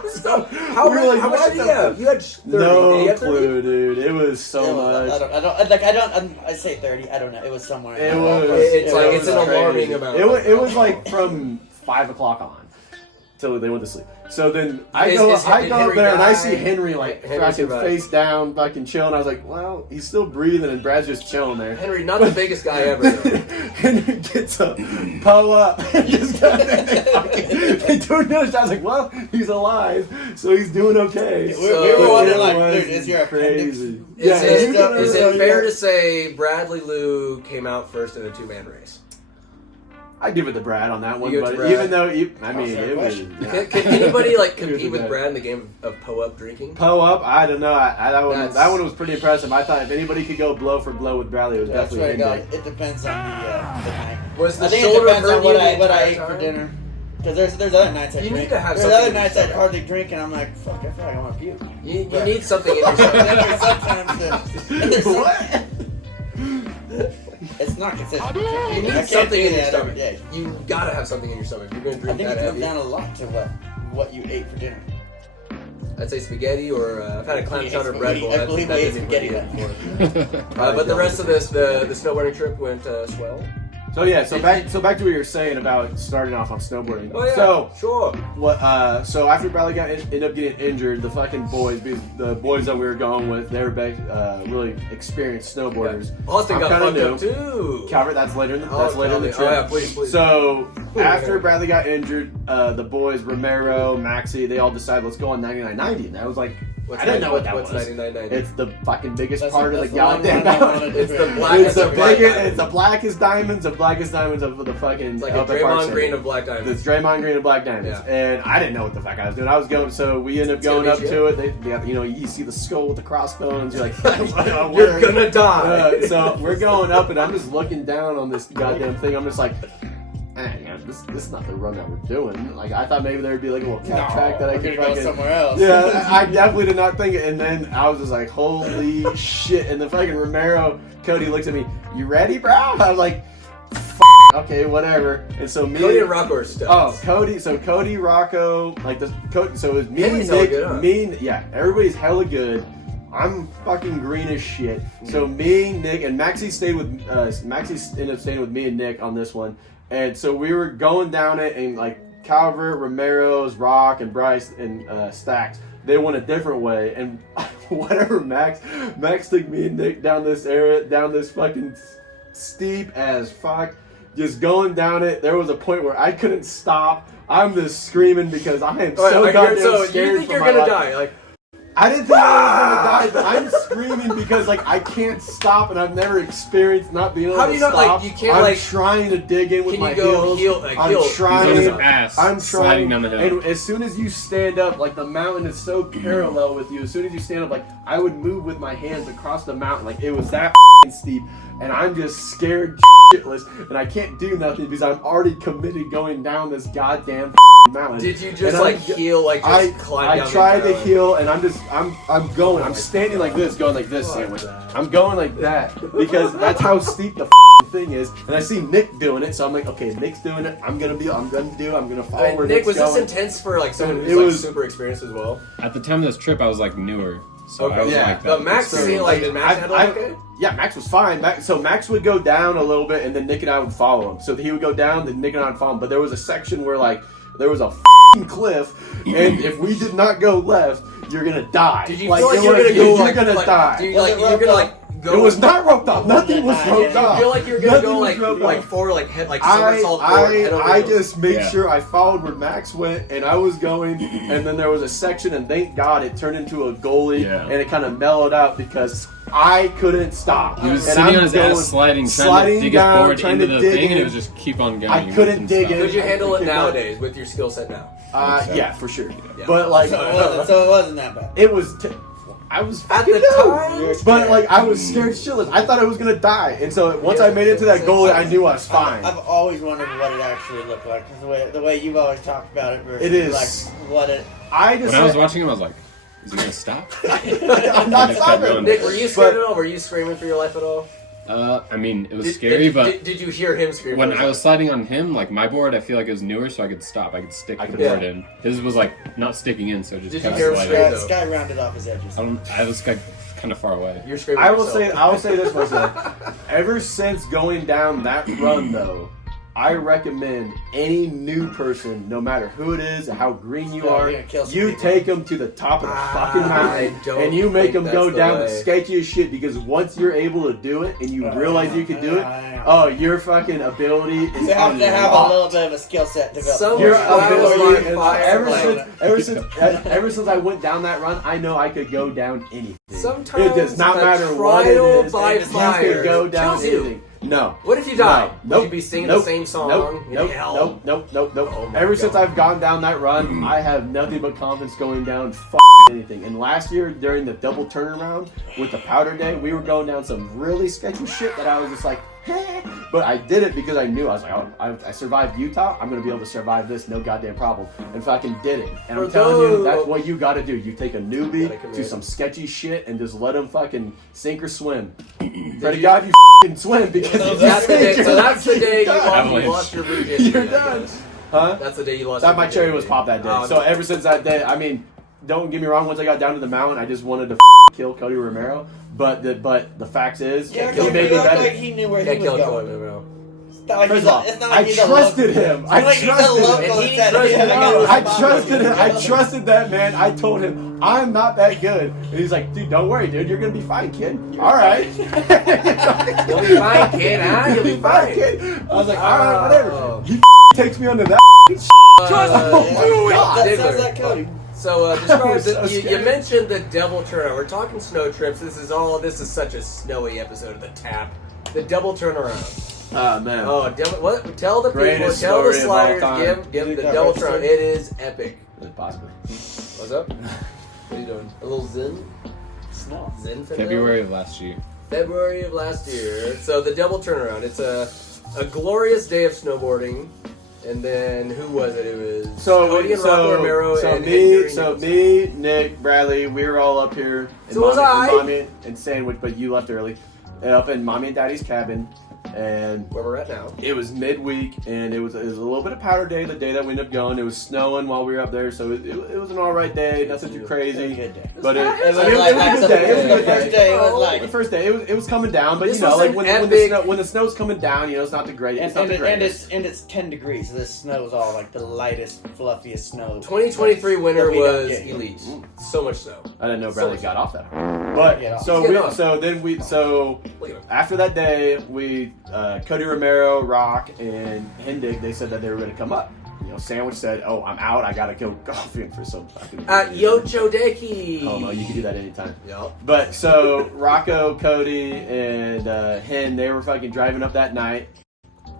So How we were much, like, how much "What did you the have? You had 30. Did you No have 30? clue, dude. It was so much. I say 30. I don't know. It was somewhere. It in was. there. It's like was it's an crazy. alarming amount. It was like from 5 o'clock on till they went to sleep. So then I Is go up Henry there and I die? see Henry like Henry fucking survived. face down, fucking chilling. I was like, well, he's still breathing, and Brad's just chilling there. Henry, not the biggest guy ever. Henry gets up, po up, just got there. They do another shot. I was like, well, he's alive, so he's doing okay. We were wondering, like, It dude, is your was appendix- crazy? Is Is it fair to say Bradley Lou came out first in a two-man race? I give it to Brad on that one, You give it to but Brad? even though I mean fair it was. question. Yeah. Can anybody like Give it compete to with Brad. Brad in the game of po-up drinking? Po up, I don't know. That's- That one was pretty impressive. I thought if anybody could go blow for blow with Bradley, it was That's definitely right, him. God. It depends on the night. Was the I think it shoulder depends on hurt what you the I entire ate for time? dinner. Because there's other nights I You drink. need to have there's something other in your nights I'd stomach. hardly drink, and I'm like, fuck, I feel like I want to puke. You But- need something in your stomach. There's sometimes there's What? it's not consistent. You I need can't something do in your that every stomach. day. You gotta have something in your stomach. You're gonna I drink think that it comes heavy. down a lot to what you ate for dinner. I'd say spaghetti, or I've had a clam Yes, chowder we- bread bowl. I That- believe that we ate didn't spaghetti work that before. But the rest of this, the snowboarding trip went swell. So yeah, so back to what you were saying about starting off on snowboarding. Oh yeah, So sure. what? So after Bradley ended up getting injured, the fucking boys, because the boys that we were going with, they were really experienced snowboarders. Austin I'm got kinda fucked new. up too. Calvert, that's later in the Oh, trip. oh yeah, please. So Ooh, after okay. Bradley got injured, the boys Romero, Maxie, they all decided let's go on 99.90, and I was like, What's I didn't know what that what's was. 99.90? It's the fucking biggest That's part of the the one goddamn run I mountain. wanted to It's the drink. black- It's the black biggest. diamond. It's the blackest diamonds of the fucking. It's like of a the park Draymond center. Green of black diamonds. It's Draymond Green and Black Diamonds, Yeah. and I didn't know what the fuck I was doing. I was going, so we ended up It's gonna going up be to it. They you see the skull with the crossbones. You're like, You're gonna die. so we're going up, and I'm just looking down on this goddamn thing. I'm just like, man, this is not the run that we're doing. Like I thought maybe there'd be like a little cat track that I We're could gonna go fucking. somewhere else. Yeah, I definitely did not think it. And then I was just like, holy shit. And the fucking Romero, Cody looks at me, you ready, bro? I was like, okay, whatever. And so me. Cody and Rocco are studs. Oh, Cody, Rocco, like the Cody. So it was me, Henry's hella Nick, good, huh? yeah, everybody's hella good. I'm fucking green as shit. So me, Nick, and Maxie ended up staying with me and Nick on this one. And so we were going down it, and like Calvert, Romero's, Rock, and Bryce, and Stacks, they went a different way. And whatever Max took me and Nick down this fucking steep as fuck, just going down it. There was a point where I couldn't stop. I'm just screaming because I am so goddamn scared. You think you're gonna die? Like, I didn't think I was gonna die, but I'm screaming because like I can't stop, and I've never experienced not being able to stop. How do you not like? You can't I'm like. trying to dig in with Can my you go heels. I'm He's on trying. his ass, I'm sliding trying. down the hill. And as soon as you stand up, like the mountain is so parallel with you. As soon as you stand up, like I would move with my hands across the mountain, like it was that steep, and I'm just scared shitless, and I can't do nothing because I'm already committed going down this goddamn mountain. Did you just like heal, like just climb down? I tried to heal, and I'm going. I'm standing like this, going like this, sandwich. I'm going like that because that's how steep the thing is. And I see Nick doing it, so I'm like, okay, Nick's doing it. I'm gonna follow where Nick, Nick's was going. this intense for like someone who's It like was- super experienced as well? At the time of this trip, I was like newer. So I was yeah. like, But Max, So, did Max handle it okay? Yeah, Max was fine. So Max would go down a little bit, and then Nick and I would follow him. So he would go down, then Nick and I would follow him. But there was a section where like there was a cliff, and if we did not go left, you're gonna die. Did you like, feel like it you were was- gonna go you're gonna die. You're gonna like go. It was not roped off. Nothing was Did roped you off. feel like you were gonna go Nothing was roped like off. forward, like head, like somersault forward, head over I heels? just made Yeah. sure I followed where Max went, and I was going, and then there was a section, and thank God it turned into a goalie, Yeah. and it kind of mellowed out because I couldn't stop. He was And sitting I'm on his going- ass, sliding sliding to dig down, his board trying into to the dig thing, and in. it was just keep on going. I He couldn't wouldn't dig stop. in. Could you handle it Keep going. nowadays with your skill set now? Yeah, for sure. Yeah. But like, So it wasn't that bad. it was. I was At fucking the dumb. time? But like I was scared shitless. I thought I was gonna die, and so once I made it to that goalie, I knew I was fine. I've always wondered what it actually looked like. 'Cause the way you've always talked about it versus It is. like what it. I just When I was watching him, I was like, is he gonna stop? I'm not Just kept stopping. going. Nick, were you scared But- at all? Were you screaming for your life at all? I mean, it was scary, but did you hear him scream? when I was sliding on him, like my board, I feel like it was newer, so I could stop. I could stick the Yeah. board in. His was like not sticking in, so it just Did you kept hear him sliding. scream? This guy rounded off his edges. I was kind of far away. You're screaming. I will yourself. say this myself. Ever since going down that run though, I recommend any new person, no matter who it is, how green you Yeah, are, you're gonna kill some you people. take them to the top of the fucking I mountain don't and you make think them go that's the down the way. sketchiest shit because once you're able to do it and you realize you can do it, oh, your fucking ability is You have to have a unlocked. little bit of a skill set developed. Some- Your That was ability my is fire ever since I went down that run, I know I could go down anything. Sometimes It does not the matter what it trial is. by You fire could go down kills you. anything. No. What if you died? No. Would you be singing Nope. the same song? Nope. in Nope. hell? Nope. Oh my Ever since God. I've gone down that run, I have nothing but confidence going down anything. And last year during the double turnaround with the powder day, we were going down some really sketchy shit that I was just like, hey. But I did it because I knew I was like, oh, I survived Utah. I'm gonna be able to survive this, no goddamn problem. And fucking did it. And I'm For telling you, those- that's what you got to do. You take a newbie Gotta commit. to some sketchy shit and just let them fucking sink or swim. Pray to you- God you fucking swim because if you That's the day. sink, So that's the day you Avalanche. lost your virginity. You're done. Huh? That's the day you lost. That your my cherry virginity. was popped that day. Oh, So ever since that day, I mean, don't get me wrong. Once I got down to the mountain, I just wanted to kill Cody Romero. But the fact is, Yeah, he made me looked better. like he knew where Can't he was kill going. Cody Romero. It's not like First he's off, it's not like I he's a trusted local. him. It's I not like he's a trusted him. local And he that said, trusted "Yeah, him. I got I a spot trusted for you." him. I trusted that man. I told him I'm not that good, and he's like, "Dude, don't worry, dude. You're gonna be fine, kid. All right, You'll be fine, kid. Huh? You'll be fine. kid." I was like, "All right, whatever." Oh. He takes me under that. Oh my God. That sounds like Cody. So describe was the, so you scared. mentioned the double turnaround. We're talking snow trips. This is such a snowy episode of the Tap. The double turnaround. Oh man. Oh, what? Tell the people. Greatest Tell the story of all sliders. time. Give the that double right, turnaround. sir? It is epic. Possibly. What's up? What are you doing? A little zen? Snow. Zen for February of last year. February of last year. So the double turnaround. It's a glorious day of snowboarding. And then who was it? It was Cody and Rocco Romero and me, Nick, Bradley, we were all up here in So was I. Mommy and Sandwich, but you left early. Up in Mommy and Daddy's cabin, and Where we're at now. it was midweek, and it was a little bit of powder day the day that we ended up going. It was snowing while we were up there, so it was an all right day, nothing too crazy. Good day. But it It was a was like good day. It was a good the first day. day was like, The first day, it was coming down, but This you know, was like an when the snow's coming down, you know, it's not the great. and, It's not and, the it, greatest. and it's 10 degrees. So this snow's all like the lightest, fluffiest snow. 2023 winter that we don't was get. elite. So much so. I didn't know So Bradley much got so. off that hard. But Get off. so Get we off. so then we so Look at him. after that day we Cody Romero, Rock, and Hendig, they said that they were going to come up. You know, Sandwich said, "Oh, I'm out. I gotta go golfing for some fucking." At Yochodeki. Oh no, you can do that anytime. Yep. But so Rocco, Cody, and Hen, they were fucking driving up that night.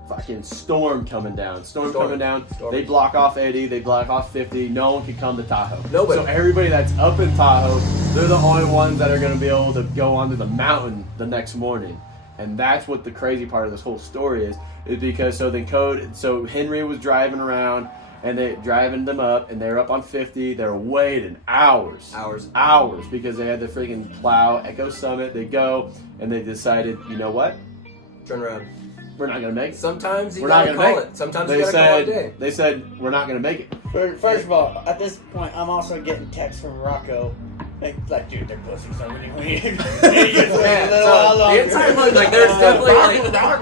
Fucking storm coming down. Storm coming down. Storm. They block off 80. They block off 50. No one can come to Tahoe. Nobody. So everybody that's up in Tahoe, they're the only ones that are going to be able to go onto the mountain the next morning. And that's what the crazy part of this whole story is because so Henry was driving around and they driving them up and they're up on 50. They're waiting hours because they had the freaking plow Echo Summit. They go and they decided, you know what? Turn around. We're not gonna make it. Sometimes you We're not gotta gonna call make it. Sometimes They you gotta call it a day. said they said we're not gonna make it. First of all, at this point, I'm also getting texts from Rocco. Like, dude, they're pussy, so we need to get a little while The longer. entire month, like, there's definitely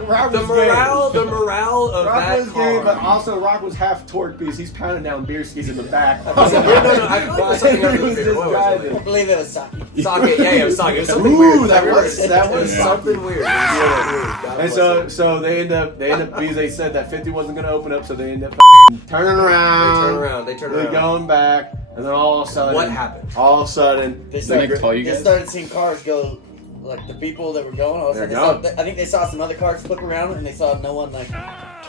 Rock the was morale of Rock that was game, but car. also Rock was half torque because he's pounding down beer skis in the back. No, I feel like there's something He under the was beer. just What was it? driving. I believe it was Saki. Socket, yeah, it was socket. It was something Ooh, weird. that I remember was- it. that It was was something weird. God And bless so they end up because they said that 50 wasn't gonna open up, so they end up turning it. around. They turn They're around. going back, and then all of a sudden, What happened? All of a sudden, They Did they call you they guys? started seeing cars go, like the people that were going. All of a sudden They're they saw, gone. I think they saw some other cars flip around, and they saw no one like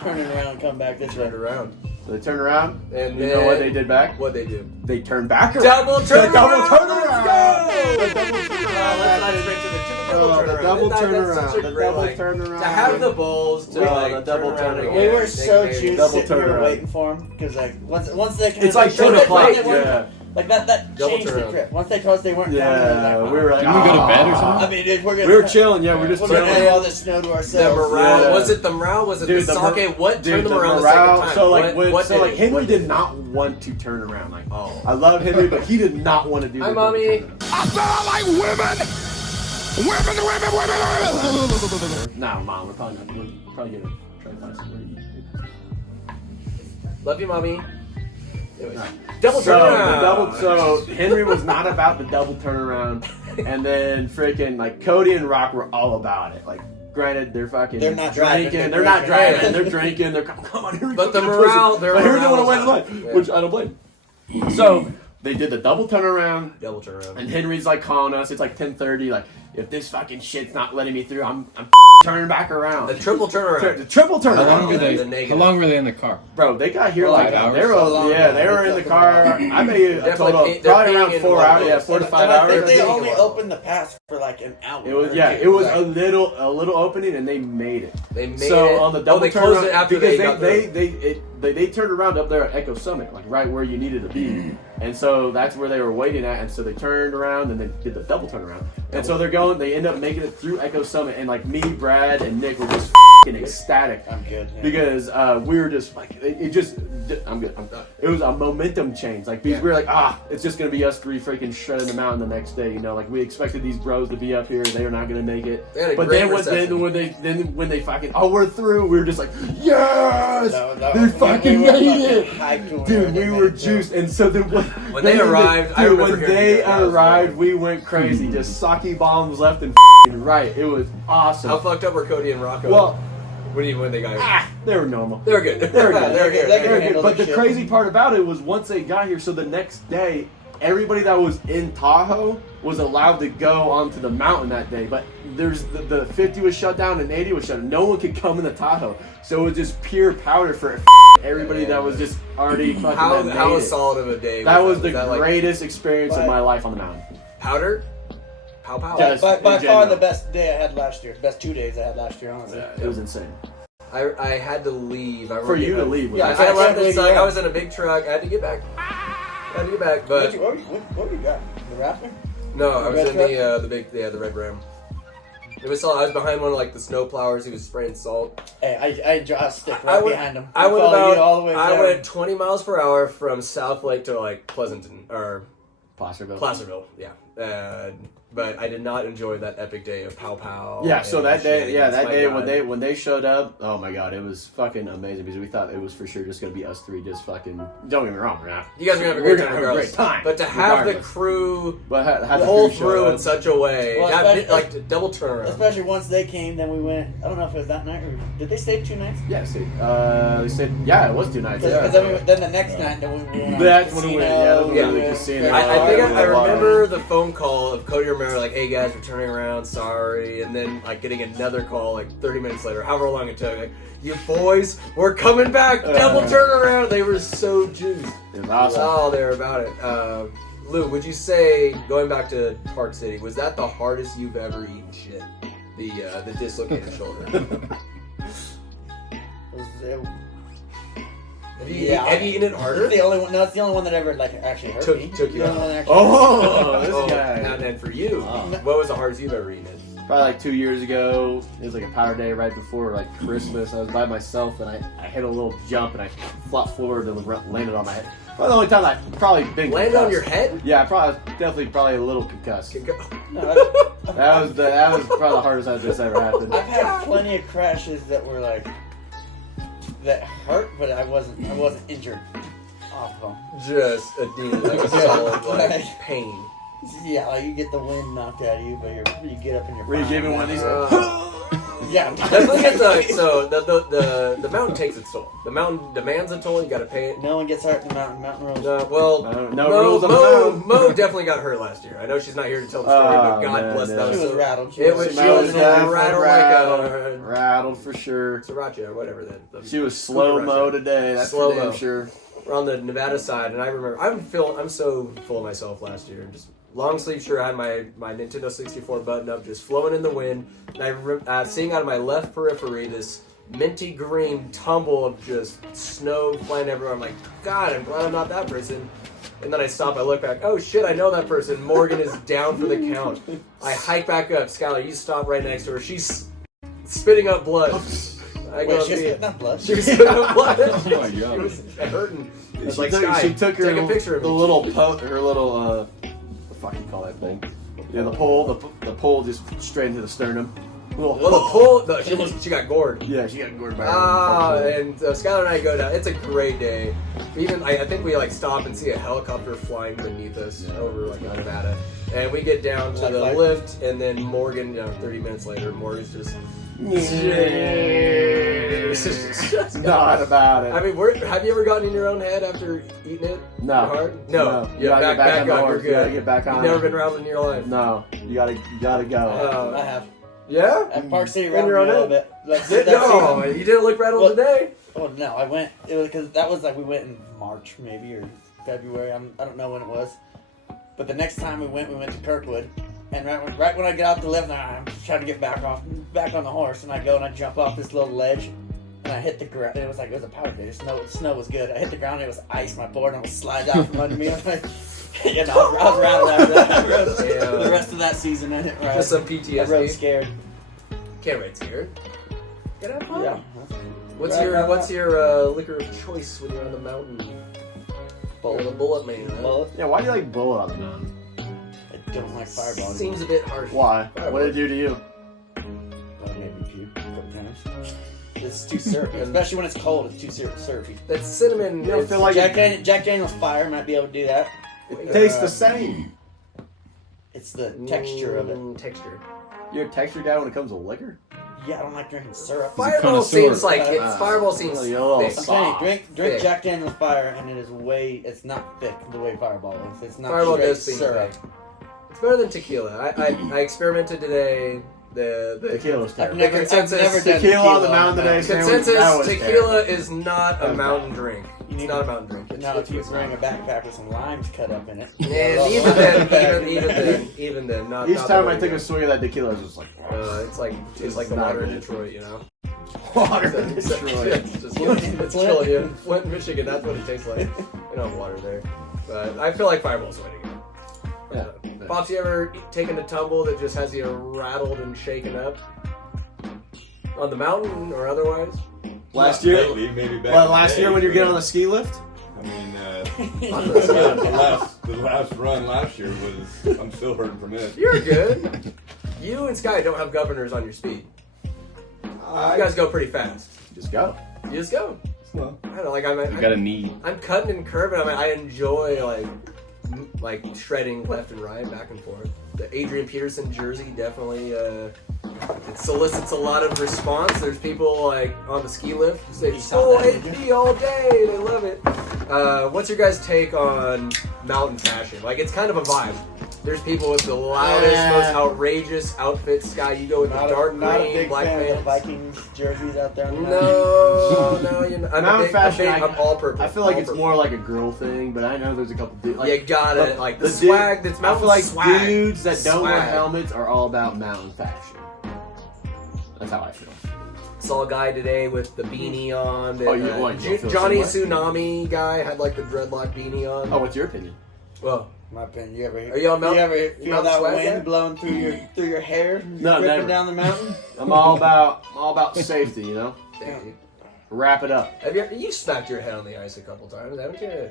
turning around and come back this way. Turned around. so they turn around, And you know what then- they did back? What'd they do? They turned back around. Double turnaround! Double turnaround! Let's go! The double Let's not straight to the double Oh, the turnaround. double That's turnaround. such a The great, double like, turnaround. To have the balls to Oh, like the double turn around turnaround. again. We were so They- juiced Double sitting here turnaround. waiting for them because like once they It's like showed 10 us o'clock. they weren't- Yeah. like that Double changed the turnaround. trip. Once they told us they weren't coming, Yeah, I was we like, were like, Didn't we go to bed or I something? mean, dude, we're gonna We were chilling, yeah, we're just We're gonna chilling. have all this snow to The ourselves. morale Yeah. was it the morale? Was it Dude, the the socket? What Dude, turned them the around the morale. second time? So like, what did it? Henry What did not want to turn around. Like, Oh. I love Henry, but he did not want to do. Hi, the Mommy. double turnaround. I said I like women. Women. Nah, Mom, we're probably gonna try to find somewhere to eat. Love you, mommy. Anyways, Nah. double So, turnaround. so Henry was not about the double turnaround, and then freaking like Cody and Rock were all about it. Like, granted, they're fucking They're not driving, drinking. they're They're not drinking. driving. They're drinking. They're come on, Henry. But the fucking morale- pussy. their But Henry morale didn't was want to wait, up. which I don't blame. So they did the double turnaround. Double turnaround. And Henry's like calling us. It's like 10:30. Like, if this fucking shit's not letting me through, I'm turning back around. The triple turnaround. The triple How long turnaround. were The they? negative. How long were they in the car? Bro, they got here 5 like hours? they were, So long, yeah, they yeah. were in the car. I bet you a Definitely total pay- of they're probably paying around in 4 one hours. day. Yeah, 4 to And 5 I think hours. they They're only taking opened the pass for like an hour. It was or yeah, two. it was Like, a little opening, and they made it. They made So it. on the double they closed turnaround it after because they got they turned around up there at Echo Summit, like right where you needed to be, and so that's where they were waiting at, and so they turned around and they did the double turnaround, and so they're going. They end up making it through Echo Summit, and like me, Brad, and Nick were just fucking ecstatic. I'm good. Yeah. Because we were just like I'm good. It was a momentum change, like because we were like, it's just gonna be us three freaking shredding the mountain the next day, you know. Like we expected these bros to be up here, they are not gonna make it. They had a But great then reception. when they fucking we're through, we were just like, yes, That they was- fucking we were made fucking it, hyped when dude. they We made were it, too. juiced, and so then When they arrived, I dude, remember when hearing they that. That was arrived, wild. we went crazy, just sake bombs left and right. It was awesome. How fucked up were Cody and Rocco? Well, when they got they were normal. they were good. They were good. They were good. They Very good. handle But the the shit. crazy part about it was once they got here, so the next day, everybody that was in Tahoe was allowed to go onto the mountain that day. But there's the 50 was shut down and 80 was shut down. No one could come into Tahoe. So it was just pure powder for everybody that was just already fucking How made it. solid of a day That was the that, like, greatest experience of But- my life on the mountain. powder? Pow pow. Yes. By in far general. the best day I had last year. Best 2 days I had last year, honestly. Yeah, it was insane. I had to leave. I For remember you to getting- leave. Was Yeah, insane. I left can't this. believe you I left. was in a big truck. I had to get back. What But you got? The Raptor? no, I was Red in truck? the red Ram. It was salt. I was behind one of like the snow plowers. He was spraying salt. Hey, I draw a stick right behind him. I went Follow you about. all the way I down. went 20 miles per hour from South Lake to like Pleasanton or Placerville. Placerville. Yeah. But I did not enjoy that epic day of pow pow. Yeah, so and that day, shenanigans. that My day God. when they showed up, oh my god, it was fucking amazing because we thought it was for sure just gonna be us three, just fucking. Don't get me wrong, we're not. You guys are gonna have a We're great gonna time, have a regardless. great time, But to have the regardless. crew But have the pull crew show through up. in such a way, Well, that, especially- like double turnaround. Especially once they came, then we went. I don't know if it was that night or did they stay 2 nights? Yeah, see, they said, yeah, it was 2 nights. Because Yeah. then the next night, then we went on That's when we casino, went, yeah, that's when we went to the casino. I think I Oh, remember the phone call of Cody Romero, like, "Hey guys, we're turning around, sorry," and then like getting another call like 30 minutes later, however long it took, like, "You boys, we're coming back, double turnaround." They were so juiced. It was awesome. Oh, they were about it. Lou, would you say, going back to Park City, was that the hardest you've ever eaten shit? The dislocated shoulder. Have you eaten it harder? It's the only one. No, it's the only one that ever like actually hurt me. Took you The only out. one that actually Oh, this Oh, guy. and then for you, Oh. what was the hardest you've ever eaten? Probably like 2 years ago, it was like a power day right before like Christmas. I was by myself and I hit a little jump and I flopped forward and landed on my head. Probably the only time I've probably been Landed on concussed. your head? Yeah, definitely a little concussed. No, That was probably the hardest time that's ever happened. I've had plenty of crashes that were like that hurt, but I wasn't injured off of them. Just a demon, like a solid like pain. Yeah, like you get the wind knocked out of you, but you get up and you're Were you fine. giving one of these? Yeah, Definitely get the mountain takes its toll. The mountain demands a toll. You got to pay it. no one gets hurt in the mountain rules. Well, No rules on the mountain. Mo definitely got hurt last year. I know she's not here to tell the story, but Oh, God man, bless yeah. that. She was so- rattled. It was. She was definitely rattled like a rattled for sure. sriracha or whatever. She was slow mo today. That's for Slow-mo. damn sure. We're on the Nevada side, and I remember I'm so full of myself last year. Just long sleeve shirt, I had my Nintendo 64 button up, just flowing in the wind. And I remember seeing out of my left periphery this minty green tumble of just snow flying everywhere. I'm like, God, I'm glad I'm not that person. And then I stop, I look back, oh shit, I know that person. Morgan is down for the count. I hike back up. Skyler, you stop right next to her. She's spitting up blood. I Wait, go, she's getting that blood. she was spitting up blood. Oh my She God. was hurting. It's She like, took, Sky, she took her take a picture of the me. little her little what the fuck you call that thing? Yeah, the pole just straight into the sternum. Well, the pole, she got gored. Yeah, she got gored by And Skylar and I go down. It's a great day. Even I think we like stop and see a helicopter flying beneath us over like Nevada, and we get down to the lift, and then Morgan, 30 minutes later, Morgan's just. Not about it. I mean, have you ever gotten in your own head after eating it? No. Hard? No. You gotta get back on the up. You're horse. good. You gotta get back on You've never it. been rattled in your life. No, you gotta go. I have. Yeah? At Park City, In rattled your me a own little head? bit. No, you didn't look rattled Well, today. Oh no, I went. It was because that was like we went in March maybe or February. I don't know when it was. But the next time we went to Kirkwood, and right when I get out the lift, I'm trying to get back on the horse, and I go and I jump off this little ledge, and I hit the ground. It was a power day. The snow was good. I hit the ground. It was ice. My board almost slides out from under me. I'm like, I was rattled after that. I rode the rest of that season. I didn't ride. Just some I rode PTSD. scared. Can't wait to hear it. Get out fun. Yeah. What's your liquor of choice when you're on the mountain? You're the bullet man. Huh? Bullet. Yeah, why do you like bullet on the mountain? I don't like Fireball. Seems a bit harsh. Why? What did it do to you? That made me puke a couple times. It's too syrupy, especially when it's cold. It's too syrupy. That cinnamon. You don't it's- feel like Jack Daniel's Fire might be able to do that. it tastes the same. It's the texture of it. Texture. You're a texture guy when it comes to liquor? Yeah, I don't like drinking syrup. Fireball connoisseur. seems like Fireball seems Really a little thick. I'm saying, soft. drink Thick. Jack Daniel's Fire, and it's not thick the way Fireball is. It's not Fireball straight does seem syrup. thick. It's better than tequila. I experimented today. The Tequila's I've terrible. never, consensus- I've never done Tequila on the mountain today. consensus: That was tequila is not a mountain drink. You It's need- not a mountain drink. It's, Now, if you it's bring a not. backpack with some limes cut up in it. And even then, not. Each not time the I way took to a swig of that tequila, I was just like, go. It's like the not water in good. Detroit, you know. water in It's Detroit. just Flint. it's chilly. Yeah. Flint, Michigan. That's what it tastes like. We don't have water there, but I feel like Fireball's the way to go. Yeah. Pops, you ever taken a tumble that just has you rattled and shaken up? On the mountain or otherwise? Last year? Lately, maybe back Well, in last the year day, when you but, get on the ski lift? I mean, the last run last year was, I'm still hurting from it. You're good. You and Sky don't have governors on your speed. You guys go pretty fast. Just go. You just go. Well, I don't know, like You got a knee. I'm cutting and curving. I mean, I enjoy like shredding left and right, back and forth. The Adrian Peterson jersey definitely it solicits a lot of response. There's people like on the ski lift who say "Full HD all day." They love it. What's your guys' take on mountain fashion? Like, it's kind of a vibe. There's people with the loudest, most outrageous outfits. Sky, you go with the dark not a green, big black fan of the pants. Vikings jerseys out there. No, you're not. Mountain fashion, I'm all purple. I feel like all it's purple. more like a girl thing, but I know there's a couple dudes. Like, You got it. Like the dude- swag. That's I mountain feel like swag. dudes that don't wear Swag. helmets are all about mountain fashion. That's how I feel. Saw a guy today with the beanie on. That, Oh, you what, you don't feel Johnny the same Tsunami guy had like the dreadlock beanie on. Oh, what's your opinion? Well, My opinion. You ever? Are you on mountain- You ever feel mountain that swag wind guy? blowing through your hair? No, ripping never. down the mountain. I'm all about safety, you know. thank you. Wrap it up. Have you smacked your head on the ice a couple times, haven't you?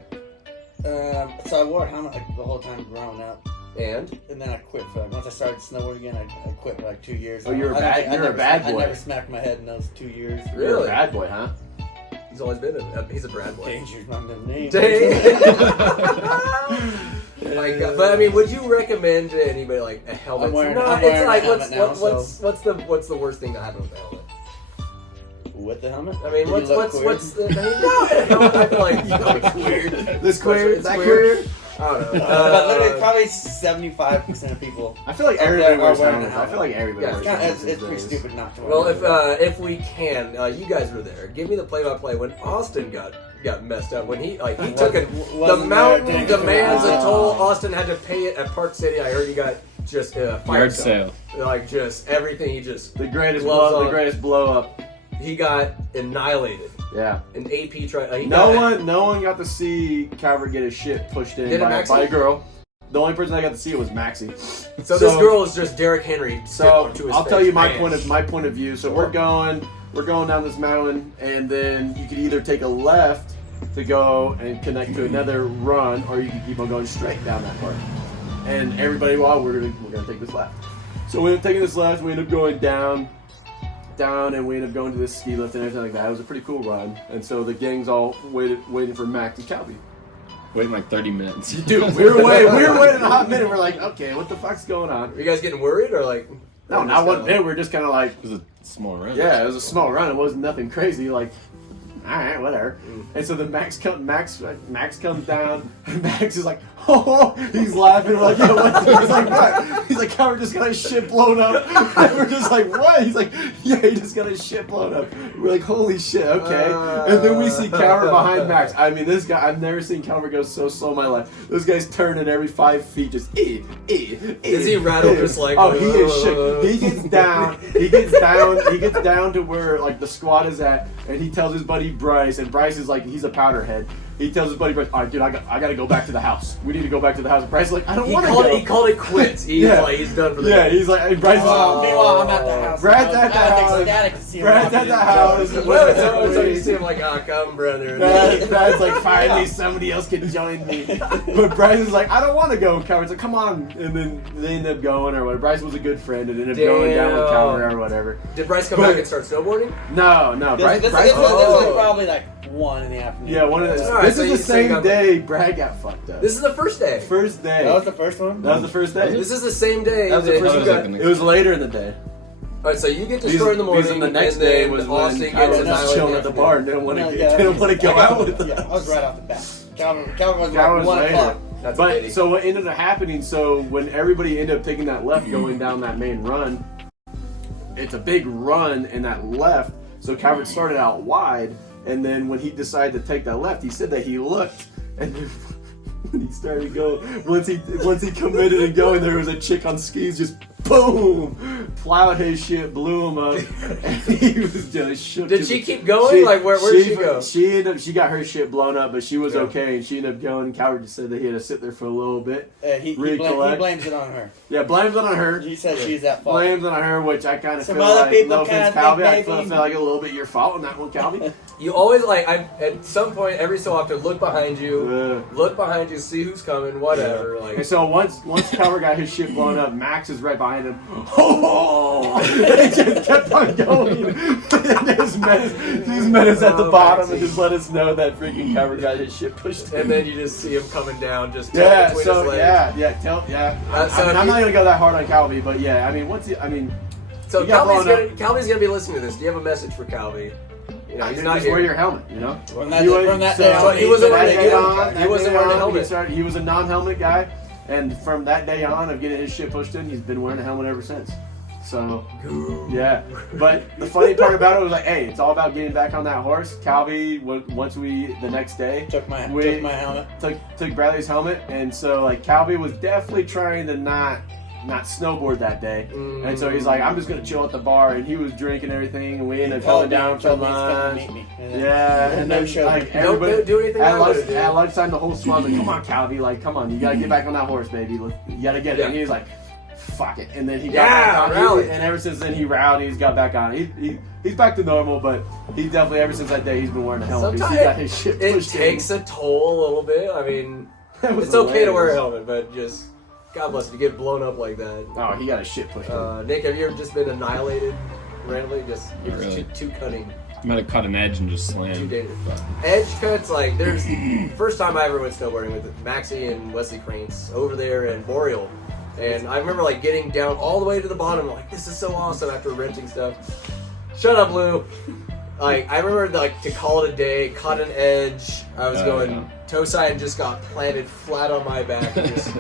So I wore a helmet like the whole time growing up, And and then I quit for like once I started snowboarding again. I quit for like 2 years. Oh, you're a I bad- never- I you're a never- bad I boy. never smacked my head in those 2 years. You're Really? a bad boy, huh? he's always been he's a Brad boy. Danger's my middle name. Like, but I mean, would you recommend to anybody like a helmet? I'm wearing it's a like helmet now, what's the worst thing that happened with the helmet? With the helmet? I mean, Did what's you look queer? what's the? I mean, no, I feel like it's weird. This queer? It's Is that weird. queer? I don't know. But literally, probably 75% of people. I feel like Are everybody wearing wears a helmets. I helmet. feel like everybody Yeah, wears It's, helmets. it's these pretty days. stupid not to wear. Well, it. if we can, you guys were there. Give me the play-by-play when Austin got messed up. When he took it, the Wasn't mountain there, demands a dang it. toll. Austin had to pay it at Park City. I heard he got just fire Yard sale. like just everything. He just The greatest Gloves blow, on. the greatest blow up. he got annihilated. Yeah. An AP tried. No one got to see Calvert get his shit pushed in Did it, by Maxie? a girl. The only person I got to see it was Maxie. So this girl is just Derrick Henry. So to his I'll face. tell you Bam. my point of view. So we're going down this mountain, and then you could either take a left to go and connect to another run, or you can keep on going straight down that part. And everybody, we're gonna take this left. So we end up taking this left. We end up going down, and we end up going to this ski lift and everything like that. It was a pretty cool run. And so the gang's all waiting for Max and Calby. Waiting like 30 minutes. Dude, we were waiting a hot minute. We're like, okay, what the fuck's going on? Are you guys getting worried or like? No, not one bit. We're just kind of like, It was a small run. yeah, it was a small run. It wasn't nothing crazy. Like, all right, whatever. And so then Max comes down, and Max is like, oh, he's laughing. We're like, yeah, what? He's like, what? He's like, Calvert just got his shit blown up. And we're just like, what? He's like, yeah, he just got his shit blown up. We're like, holy shit, okay. And then we see Calvert behind Max. I mean, this guy, I've never seen Calvert go so slow in my life. This guy's turning every 5 feet, just Is he rattled just like? Oh, he is shook. He gets down to where like the squad is at, and he tells his buddy Bryce, and Bryce is like, he's a powderhead. He tells his buddy Bryce, all right, dude, I got to go back to the house. We need to go back to the house. And Bryce is like, I don't want to go. He called it quits. He's Yeah. like, he's done for the Yeah, day. he's like, and Bryce is Meanwhile, I'm at the house. Brad's at the house. Ecstatic to see him Brad's walking at the in. house. So you see him like, come, brother. Brad's like, finally somebody else can join me. But Bryce is like, I don't want to go. Calvert's like, come on. And then they end up going or whatever. Bryce was a good friend and ended up going down with Damn. Calvert or whatever. Did Bryce come But- back and start snowboarding? No. Bryce, This Bryce was probably like 1 in the afternoon. yeah, one of those. All right, This so is you the still same got- day Brad got fucked up. This is the first day. First day. That was the first one? That was the first day. This is the same day That was the that first you one. got. That was It was later in the day. Alright, so you get destroyed in the Because morning, the next and day then was Austin when gets I was just annihilated chilling in at the the bar and didn't want No, to yeah, go out with us. Yeah, I was right off the bat. Calvin was That like was 1 later. o'clock. That's a pity. But so what ended up happening? So when everybody ended up taking that left, going down that main run, it's a big run in that left. So Calvert started out wide, and then when he decided to take that left, he said that he looked, and then when he started going, once he committed and going, there was a chick on skis just boom, plowed his shit, blew him up, and he was just shook. Did she keep going? Like, where did she go? She got her shit blown up, but she was okay, and she ended up going. Calvert just said that he had to sit there for a little bit. He blames it on her. Yeah, blames it on her. He said she's at fault. Blames it on her, which I kind of feel other like, people no offense, kinda Calvy, I think feel maybe- like a little bit your fault on that one, Calvy. You always at some point, every so often, look behind you, see who's coming, whatever. Like, And so once Calvert got his shit blown up, Max is right behind him. Oh! He just kept on going. These men is at the bottom and just let us know that freaking Calvert got his shit pushed in. and then you just see him coming down, just Yeah, between so his legs. I'm not gonna go that hard on Calvy, but yeah, I mean, So you got blown Calvy's gonna be listening to this. Do you have a message for Calvy? You know, he's not just here. wear your helmet, you know. From that day on, So he wasn't wearing a helmet. helmet. He was a non-helmet guy, and from that day on of getting his shit pushed in, he's been wearing a helmet ever since. So, yeah. But the funny part about it was like, hey, it's all about getting back on that horse. Calvy, the next day, took my helmet. Took Bradley's helmet, and so like Calvy was definitely trying to not snowboard that day, and so he's like, I'm just gonna chill at the bar, and he was drinking everything, and we ended up going down for lunch. And then like everybody Don't do anything at lunchtime, the whole squad was like, come on, Calvy, like come on, you gotta get back on that horse, baby, you gotta get it. Yeah. And he was like, fuck it, and then he got back on. Rally. And ever since then he rallied, he's got back on. He's back to normal, but he definitely ever since that day he's been wearing a helmet. Because he got his shit pushed it takes a toll a little bit. I mean, it's okay to wear a helmet, but just God bless you, get blown up like that. Oh, he got his shit pushed in. Nick, have you ever just been annihilated randomly? You're really. just too cunning. I might have cut an edge and just Too slammed. dangerous. Edge cuts, like, there's first time I ever went snowboarding with Maxie and Wesley Cranes over there in Boreal. And I remember like getting down all the way to the bottom, like, this is so awesome after renting stuff. Shut up, Lou. Like, I remember like to call it a day, caught an edge. I was going toe side and just got planted flat on my back and just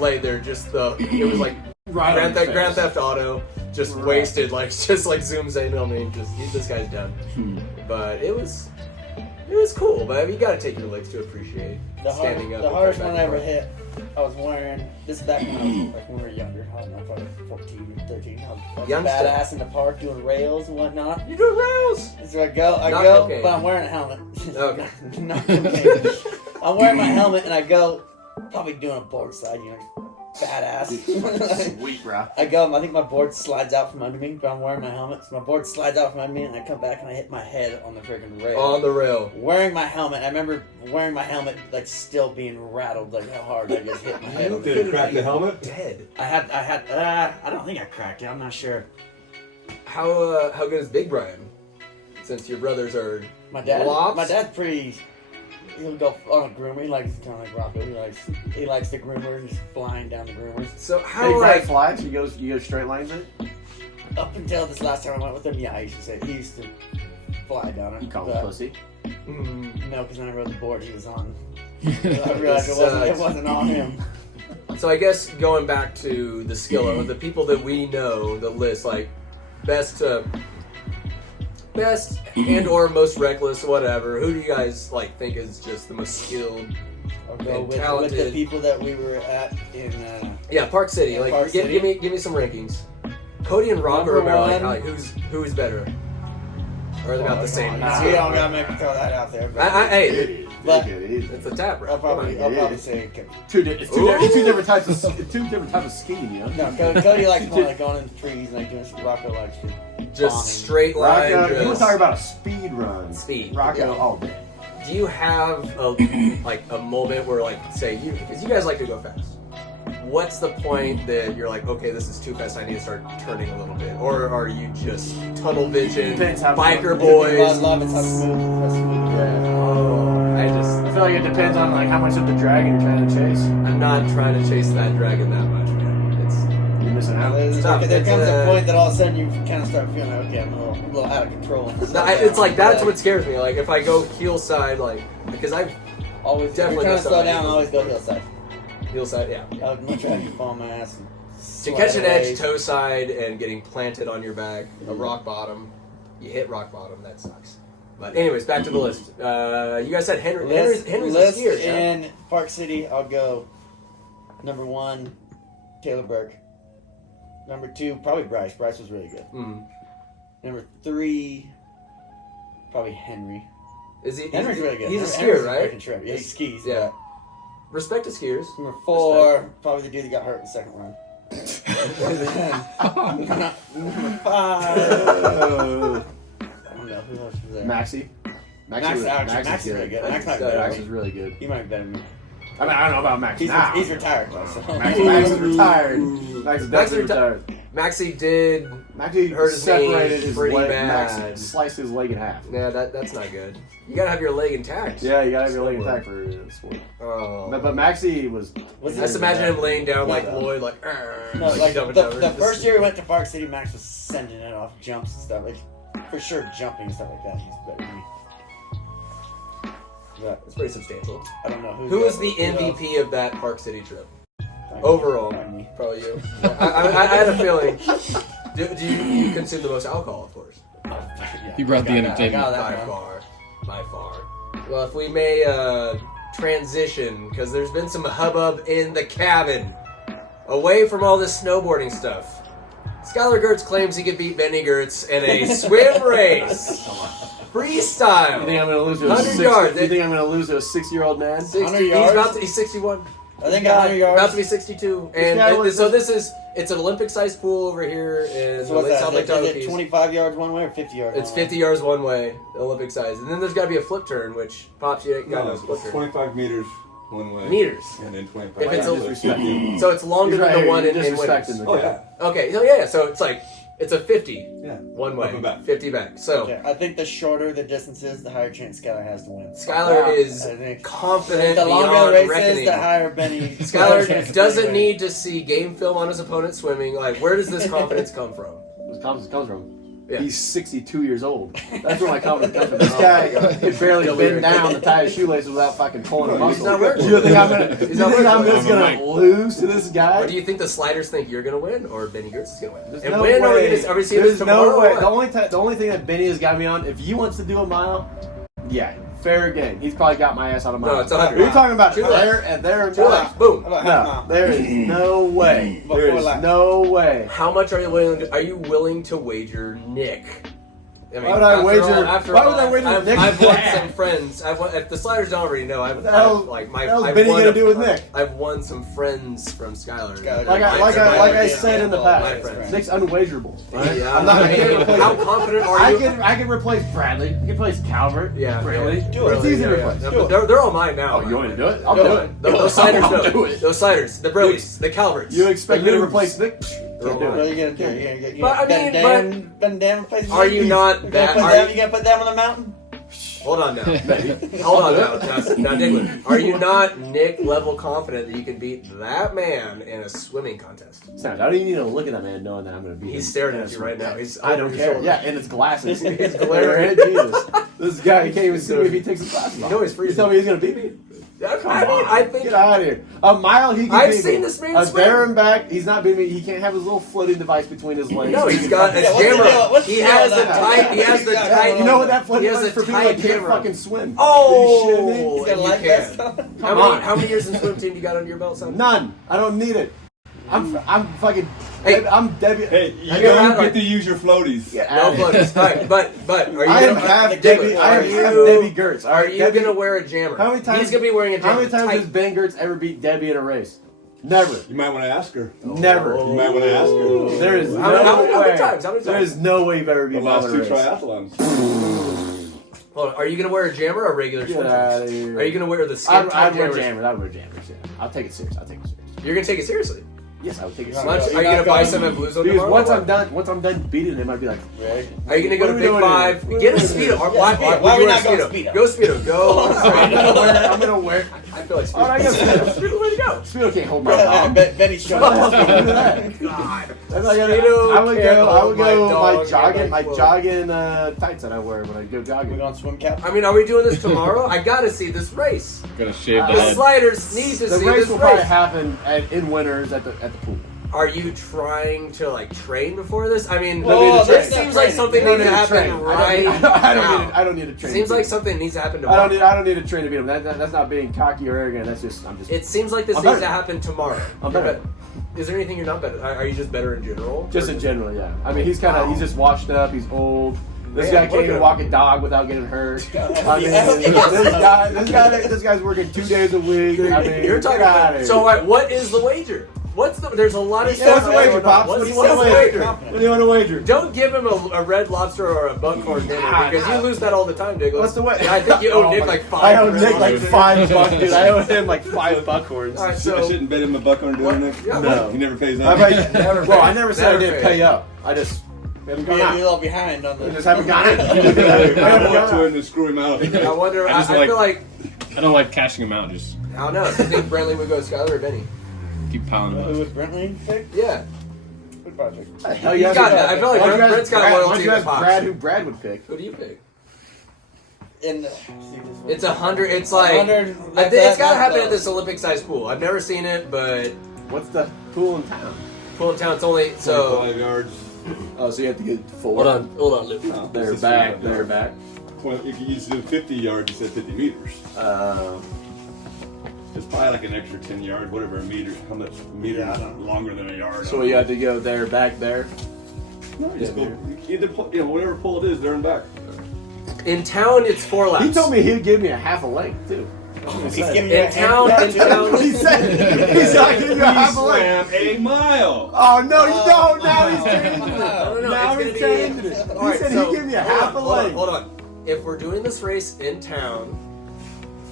laid there. It was like Grand Theft Auto, just wasted, like just like zooms in on me, just this guy's done. But it was cool. But I mean, you got to take your legs to appreciate standing up. The hardest one I ever hit, I was wearing, this is back when I was like when we were younger, I don't know if I was 14 or 13, I was Youngster. badass in the park doing rails and whatnot. You doing rails? So I go, cocaine. but I'm wearing a helmet. Okay. Not cocaine. I'm wearing my helmet and I go, probably doing a board slide, you know, badass. Sweet, bro. I go, I think my board slides out from under me, but I'm wearing my helmet, so my board slides out from under me and I come back and I hit my head on the freaking rail. On the rail. Wearing my helmet, I remember wearing my helmet, like still being rattled, like how hard I just hit my head. Did it crack the helmet? Dead. I don't think I cracked it. I'm not sure. How good is Big Brian? Since your brothers are My Lops? dad's pretty. He'll go on a groomer. He likes kind of like Rocco. He likes the groomer, just flying down the groomers. So Hey, how Brad like flies. You go straight lines it. Up until this last time I went with him, yeah, he used to fly down it. You call him But pussy. No, because when I rode the board, he was on. I realized it wasn't on him. So I guess going back to the skill of the people that we know, the list, like best and or most reckless, whatever. Who do you guys like think is just the most skilled? I'll go with talented. the people that we were at in. Yeah, Park City. Yeah, Like, Park give City. me some rankings. Cody and Rock Number are like, one. who's better? Or are they about the same? We don't gotta make me throw that out there. But Hey, But- it's a tap, I'll bro. probably say Two different types of skiing, you know. no. Cody likes more like going in the trees and like doing some Rocco likes to bombing. Just straight line. Rocco, you just- talking about a speed run? Speed. Rocco Yeah. all day. Do you have a moment where, like, say because you guys like to go fast? What's the point that you're like, okay, this is too fast, I need to start turning a little bit? Or are you just tunnel vision, Depends how biker smooth- boys? Love it's how smooth. Oh, I feel like it depends on like how much of the dragon you're trying to chase. I'm not trying to chase that dragon that much, man. You're missing out. Stop. There It's, comes a point that all of a sudden you kind of start feeling like, okay, I'm a little out of control. It's like that's what scares me. Like if I go heel side, like because I've always definitely trying to messed slow up. down. Always go hillside. heel side, yeah. I would much rather fall on my ass. And To catch an edge toe side and getting planted on your back, a rock bottom, you hit rock bottom, that sucks. But anyways, back to the list. You guys said Henry's a list skier, yeah? in Park City. I'll go number 1, Taylor Burke. Number 2, probably Bryce. Bryce was really good. Mm. Number 3, probably Henry. Is he? Henry's really good. He's a Henry's skier, right? freaking trip. Yeah, he skis. Yeah. Respect to skiers. Number 4, probably the dude that got hurt in the second run. Number 5. I don't know who else was there. Maxie. Max is really good. Max might be better. Max is really good. He might be better than me. I mean, I don't know about Max now. He's retired though. So. Max is retired. Max is definitely retired. Maxie did. Maxie hurt his separated knee his pretty leg. bad. Max sliced his leg in half. Yeah, that's not good. You gotta have your leg intact. Yeah, you gotta have your leg intact for sport. Oh. But Maxie was. Just imagine him laying down like Lloyd, like. No, like the first year we went to Park City, Max was sending it off jumps and stuff. Like for sure, jumping and stuff like that. He's better than me. Yeah, It's pretty substantial. I don't know Who is the MVP of that Park City trip? Overall, probably you. I had a feeling. Do you consume the most alcohol, of course? Yeah, He brought the entertainment. By far. Well, if we may transition, because there's been some hubbub in the cabin, away from all this snowboarding stuff. Skyler Gertz claims he could beat Benny Gertz in a swim race. Freestyle. You think I'm gonna lose to a 100 yards. You think I'm gonna lose to a 6-year-old man? 100 yards? He's 61. I think 100 yards. About to be 62. And it's an Olympic-sized pool over here in So what's that? South Lake Is it Tahoe. 25 yards one way or 50 yards? It's one way? 50 yards one way, Olympic size. And then there's got to be a flip turn, which Pops, you got No, no flip it's turn. 25 meters one way. Meters. And then 25 If it's a- meters. So it's longer He's right than the here, one you're in winners. disrespecting the Oh, guy. yeah. Okay, so yeah, so it's like, it's a 50 Yeah. one Up and way, back. 50 back. So Okay, I think the shorter the distance is, the higher chance Skyler has to win. Skyler Yeah, is I think. confident The longer the beyond race reckoning. is, the higher Benny. Skyler doesn't need to see game film on his opponent swimming. Like, where does this confidence come from? Where comes from? Yeah. He's 62 years old. That's where my confidence comes from. This guy could barely bend down to tie his shoelaces without fucking pulling a muscle. He's not working. You think I'm gonna? He's You not think I'm working. just gonna lose to this guy? Or do you think the sliders think you're going to win, or Benny Gertz is going to win? There's And no when way. are we seeing There's this tomorrow? no or way. what? The only thing that Benny has got me on, if he wants to do a mile, yeah, fair game. He's probably got my ass on a mile. No, it's 100. We're talking about Two there and there and Two laps. Boom. How about half No, mile? there is no way. About There 4 is laps. no way. How much are you willing to wager Nick? I mean, Why would I after wager- all- after why would all, I wager I've, Nick? I've won some friends. If the sliders don't already know, What the hell- I've what the hell's I've Benny won gonna do with Nick? I've won some friends from Skyler. Skyler. Like I said in the My past, friends. Nick's unwagerable. Right? Yeah, I'm not. I can't replace how him. confident are I you? can replace Bradley. I can replace Calvert. Yeah, Bradley. do It's easy to yeah, replace. yeah. Do it. They're all mine now. Oh, you want me to do it? I'll Do do it. it. Those sliders, I'll no. do it. Those sliders, the Brodies, the Calverts. You expect the me to Lubes. replace Nick? They're all Can't do mine. What are it. you gonna do? You gonna get But, I mean, Ben Dam replaces Are Nick? you not You that- gonna are put Dam- you- you gonna put Dam on the mountain? Hold on now. Hold on now. Now, Diglett, are you not Nick level confident that you can beat that man in a swimming contest? Sounds. I don't even need to look at that man knowing that I'm going to beat him. He's staring at you right now. He's I don't over your care. shoulder. Yeah, and it's glasses. It's glaring. glaring. Jesus. This guy, he can't even see me if he takes his glasses off. You know he's freezing. You tell me he's going to beat me? I think Get out of here. A mile, he can I've beat me. seen this man A swim. there and back, he's not beating me. He can't have his little floating device between his legs. No, he's got a Yeah, what's the jammer. deal? What's the He deal has with the that? tight. He has the He's got tight. You know what that floating He has device a for people tight that can't camera. fucking swim? Oh, Are you shitting me? He's got and a you life can. vest on. How many? How many years in swim team you got under your belt, son? None. I don't need it. I'm fucking. Hey. I'm Debbie. Hey, you Have you ever had, don't like- get to use your floaties. Get No out of here. floaties. All right, but are you? I am gonna, half Diglett, Debbie. I are am you- half Debbie Gertz. All Are right, you Debbie, gonna wear a jammer? How many times? He's gonna be wearing a jammer. How many times Tight. has Ben Gertz ever beat Debbie in a race? Never. You might want to ask her. Never. You might want to ask her. There is How no many way. times? How many There times? is no way you've ever The beat last Bob in a two race. triathlons. Hold on. Are you gonna wear a jammer or a regular Get swim outta trunks? here. Are you gonna wear the skin I'd tight wear jammers? jammers. I'd wear jammers. Yeah. I'll take it serious. I'll take it serious. You're gonna take it seriously. Yes, I would take it You're serious. Lunch, You're are you not gonna buy going- some at Blues on Because tomorrow? once I'm done beating him, I'd be like, Right. Are you gonna go What to are we Big doing Five? here? Get a speedo. Or Yeah, why? Speedo. Why Why would you we wear not going Speedo? Speedo? Go Speedo. Go. I'm gonna wear. I feel like Speedo. Oh, I got Speedo. Speedo, way to go. Speedo can't hold my dog. Benny's showing Look us. at that. God. I would Speedo go. I can't would hold my go dog and my my jogging tights that I wear when I go We jogging. going swim cap? I mean, are we doing this tomorrow? I gotta see this race. Gonna shave the The head. sliders need to The see race this will probably race. happen in winters at the pool. Are you trying to like train before this? I mean, Well, this that's seems not like something I don't needs to need to train. happen right now. I don't need to train. Seems to like beat something needs to happen him. tomorrow. I don't need to train to beat him. That's not being cocky or arrogant. That's just I'm just. It seems like this I'm needs better. to happen tomorrow. I'm You're better. Is there anything you're not better? Are you just better in general? Just in general, yeah. I mean, he's just washed up. He's old. This Man, guy can't look even at walk a dog without getting hurt. I mean, Yeah. this guy's working 2 days a week. I mean, You're talking get outta about. here. So, right, what is the wager? There's a lot of Yeah, what's stuff. the wager, going on. Pops? What's What do you the want to wager? wager? What do you want to wager? Don't give him a red lobster or a buckhorn dinner because you lose that all the time, Diggle. What's the wager? Yeah, I think you owe Nick like 5. I owe red Nick like lobsters. $5, dude. I owe him like 5 buckhorns. All right, I so shouldn't bet him a buck on dinner, Nick. Yeah, No. He never pays I up. mean, Never well, I paid. never said I Never didn't paid. pay up. I just haven't gone You're out. a little behind on I the. just haven't gone out. I I haven't walk to gone him out. and screw him out. I wonder. I I, just I feel like I don't like cashing them out. Just I don't know. Do you think Brentley would go Skyler or Benny? keep piling them Who up. would Brentley pick? Yeah, Good project. Hell yeah, He's got that. I feel like Why don't you Brent's ask got Brad- loyalty Why don't you to ask Pops. Brad who Brad would pick? Who do you pick? In the, It's 100. It's like 100, I think it's got to that's happen low. at this Olympic-sized pool. I've never seen it, but What's the pool in town? pool in town. It's only so. 25 yards. Oh, so you have to get full. Hold on, Luke. No, They're it's back. 25 They're yards. back. Well, if you used to do 50 yards, you said 50 meters. It's probably like an extra 10 yards, whatever a meter. How much meter Yeah, I don't know. longer than a yard? So you have to go there, back there. No, just go, either whatever pull it is, there and back. In town, it's 4 laps. He told me he'd give me a half a length too. He's giving you In a town, hand- in town. He said he's not giving you a half a length. Swam a mile. Oh no, you don't. Now he's changing it. No, Now it's he's gonna be. changing it. All He right, said so, he'd give me a hold half a on, hold on, length. hold on. If we're doing this race in town,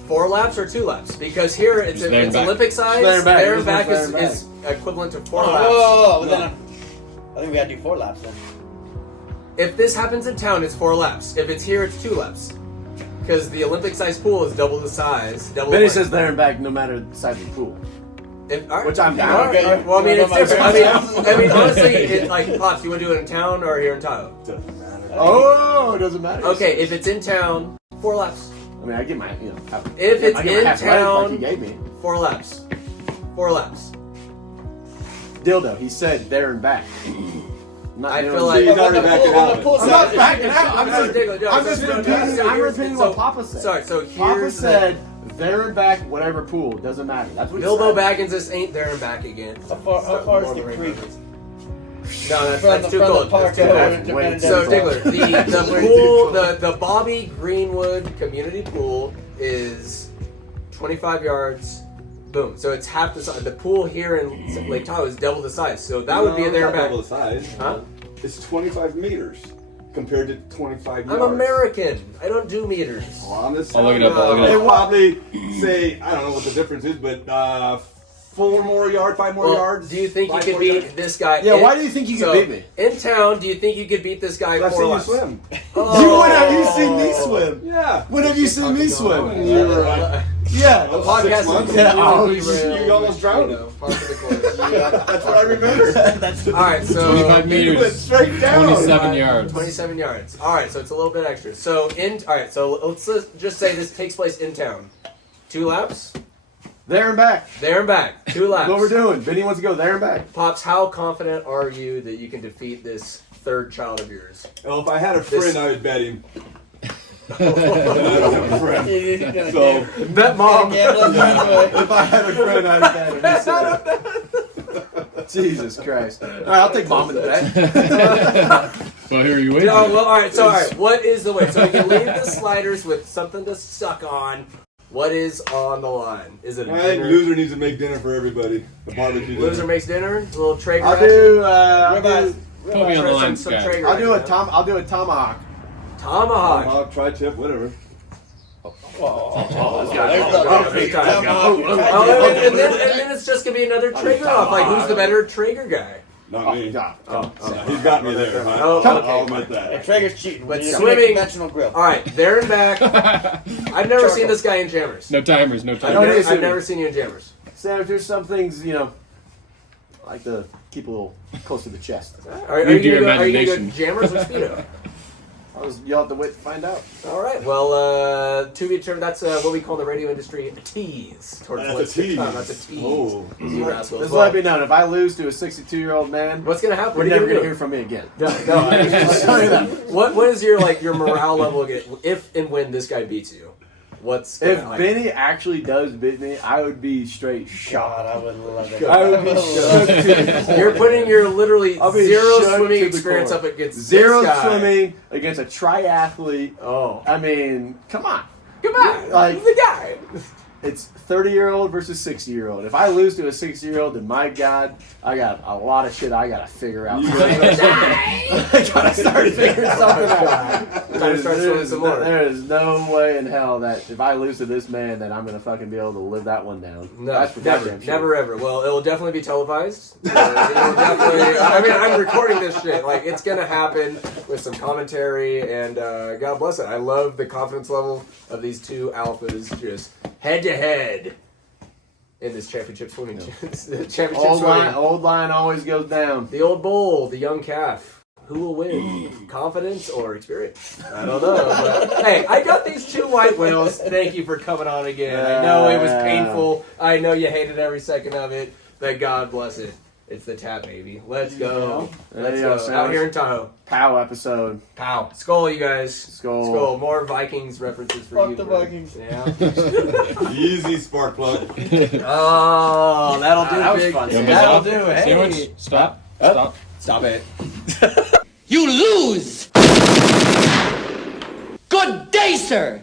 4 laps or 2 laps? Because here it's Just there and it's back. Olympic size. There and back. There and Just back there is, and back. is equivalent to 4 Oh, laps. well, then I think we gotta do 4 laps then. If this happens in town, it's 4 laps. If it's here, it's 2 laps. Because the Olympic-sized pool is double the size. Double. Then he the says there and back, no matter the size of the pool. If, all right. Which I'm down. All right. Okay. Well, I mean, You it's wanna different. know my I mean, honestly, it's like Pops. You want to do it in town or here in Tahoe? Doesn't matter. Oh, it doesn't matter. Okay, if it's in town, 4 laps. I mean, I get my, half, If it's I get my in half length town- like he gave me. 4 laps. 4 laps. Dildo, he said there and back. Not I there feel and like- He's But already the backing pool- out. the pool I'm not size- backing out. I'm No, just, Diggle, no, I'm so- just so- repeating. so I'm here's- repeating so- what Papa said. Sorry, so Papa here's said there and back, whatever pool, doesn't matter. That's what he Bilbo said. Baggins just ain't there and back again. How far is the creek? No, that's From the, too from cold. the park That's too to cold. to Wait, Benedict. So Too Diggler, cold. the Way too pool, cold. the Bobby Greenwood Community Pool is 25 yards. Boom. So it's half the size. The pool here in Lake Tahoe is double the size. So that would be a there and back. Double the size. Huh? It's 25 meters compared to 25 yards. I'm American. I don't do meters. Well, I'm just I'll look it up, I'll look it They up. probably say, I don't know what the difference is, but 4 more yards, 5 more Well, yards. do you think you 5 could more beat yards. this guy? Yeah, why do you think you could beat me? In town, do you think you could beat this guy I've 4 seen you laps? swim. Oh. When have you seen me swim? Yeah. When have you seen me swim? You were like, Yeah. The podcast 6 months. is Yeah, oh, derailed, you almost drowned. part of the course. That's what I remember. All right, so 25 You went meters, straight down. 27 yards. 27 yards. All right, so it's a little bit extra. So let's just say this takes place in town. 2 laps, There and back. there and back. 2 laps. That's what we're doing. Benny wants to go there and back. Pops, how confident are you that you can defeat this 3rd child of yours? Well, if I had a friend, This- I would bet him. I don't have a friend. He's gonna So, Bet mom. gamble his If I had a friend, I'd bet him. Jesus Christ. All right, I'll take mom in the bet. Well, here you wait. Oh, well, all right. What is the way? So you can leave the sliders with something to suck on. What is on the line? Is it a I think dinner? loser needs to make dinner for everybody. The barbecue dinner. Loser makes dinner. A little Traeger. I'll action? do. Put me on the line, some Sky. Traeger I'll do a action, huh? I'll do a tomahawk. Tomahawk. Tri-tip, whatever. Big time. And then it's just gonna be another Traeger off. Like who's the better Traeger guy? Not me. Oh, God. Yeah, he's got me there. Oh, I'll okay. admit that. Traeger's cheating. But We need a swimming- conventional grill. All right, there and back. I've never seen this guy in jammers. No timers, no I've timers. No, never, it is I've swimming. never seen you in jammers. Sam, there's some things, I like to keep a little close to the chest. Are Leave to you your gonna go imagination. jammers or speedo? You'll have to wait to find out. All right. Well, to be determined. That's what we call in the radio industry a tease. Towards That's what's a to tease. come. That's a tease. Oh. You rascals. Just Well, let me know. If I lose to a 62-year-old man, what's gonna happen? we're What are you never gonna gonna do? hear from me again. No, I mean, what is your morale level if and when this guy beats you? What's If gonna, Benny actually does beat me, I would be straight God, shocked. I would love it. I would be shook to the core. You're putting your literally I'll be zero shook swimming to the experience core. up against Zero this guy. swimming against a triathlete. Oh, I mean, come on. come on, Like- the guy. It's 30-year-old versus 60-year-old. If I lose to a 60-year-old, then my God, I got a lot of shit I gotta figure out. I gotta start figuring something out. Time to start swimming some more. There is no way in hell that if I lose to this man, that I'm gonna fucking be able to live that one down. No, That's for never, goddamn sure. never, ever. Well, it will definitely be televised. It will definitely, I mean, I'm recording this shit. Like, it's gonna happen with some commentary, and God bless it. I love the confidence level of these two alphas, just head to head in this championship swimming. Championship swimming. Old line always goes down. The old bull, the young calf. Who will win? Confidence or experience? I don't know. But, hey, I got these two white whales. Thank you for coming on again. I know it was painful. I know you hated every second of it. But God bless it. It's the tap, baby. Let's go. There you Let's go, go. Sam. Out here in Tahoe. POW episode. Pow. Skull, you guys. Skull. More Vikings references for Fuck you. the bro. Vikings. Yeah. Easy spark plug. Oh, that'll do, That was big. fun. Yeah, That'll but do. Hey. Sandwich. Stop. Stop. Stop it. You lose! Good day, sir!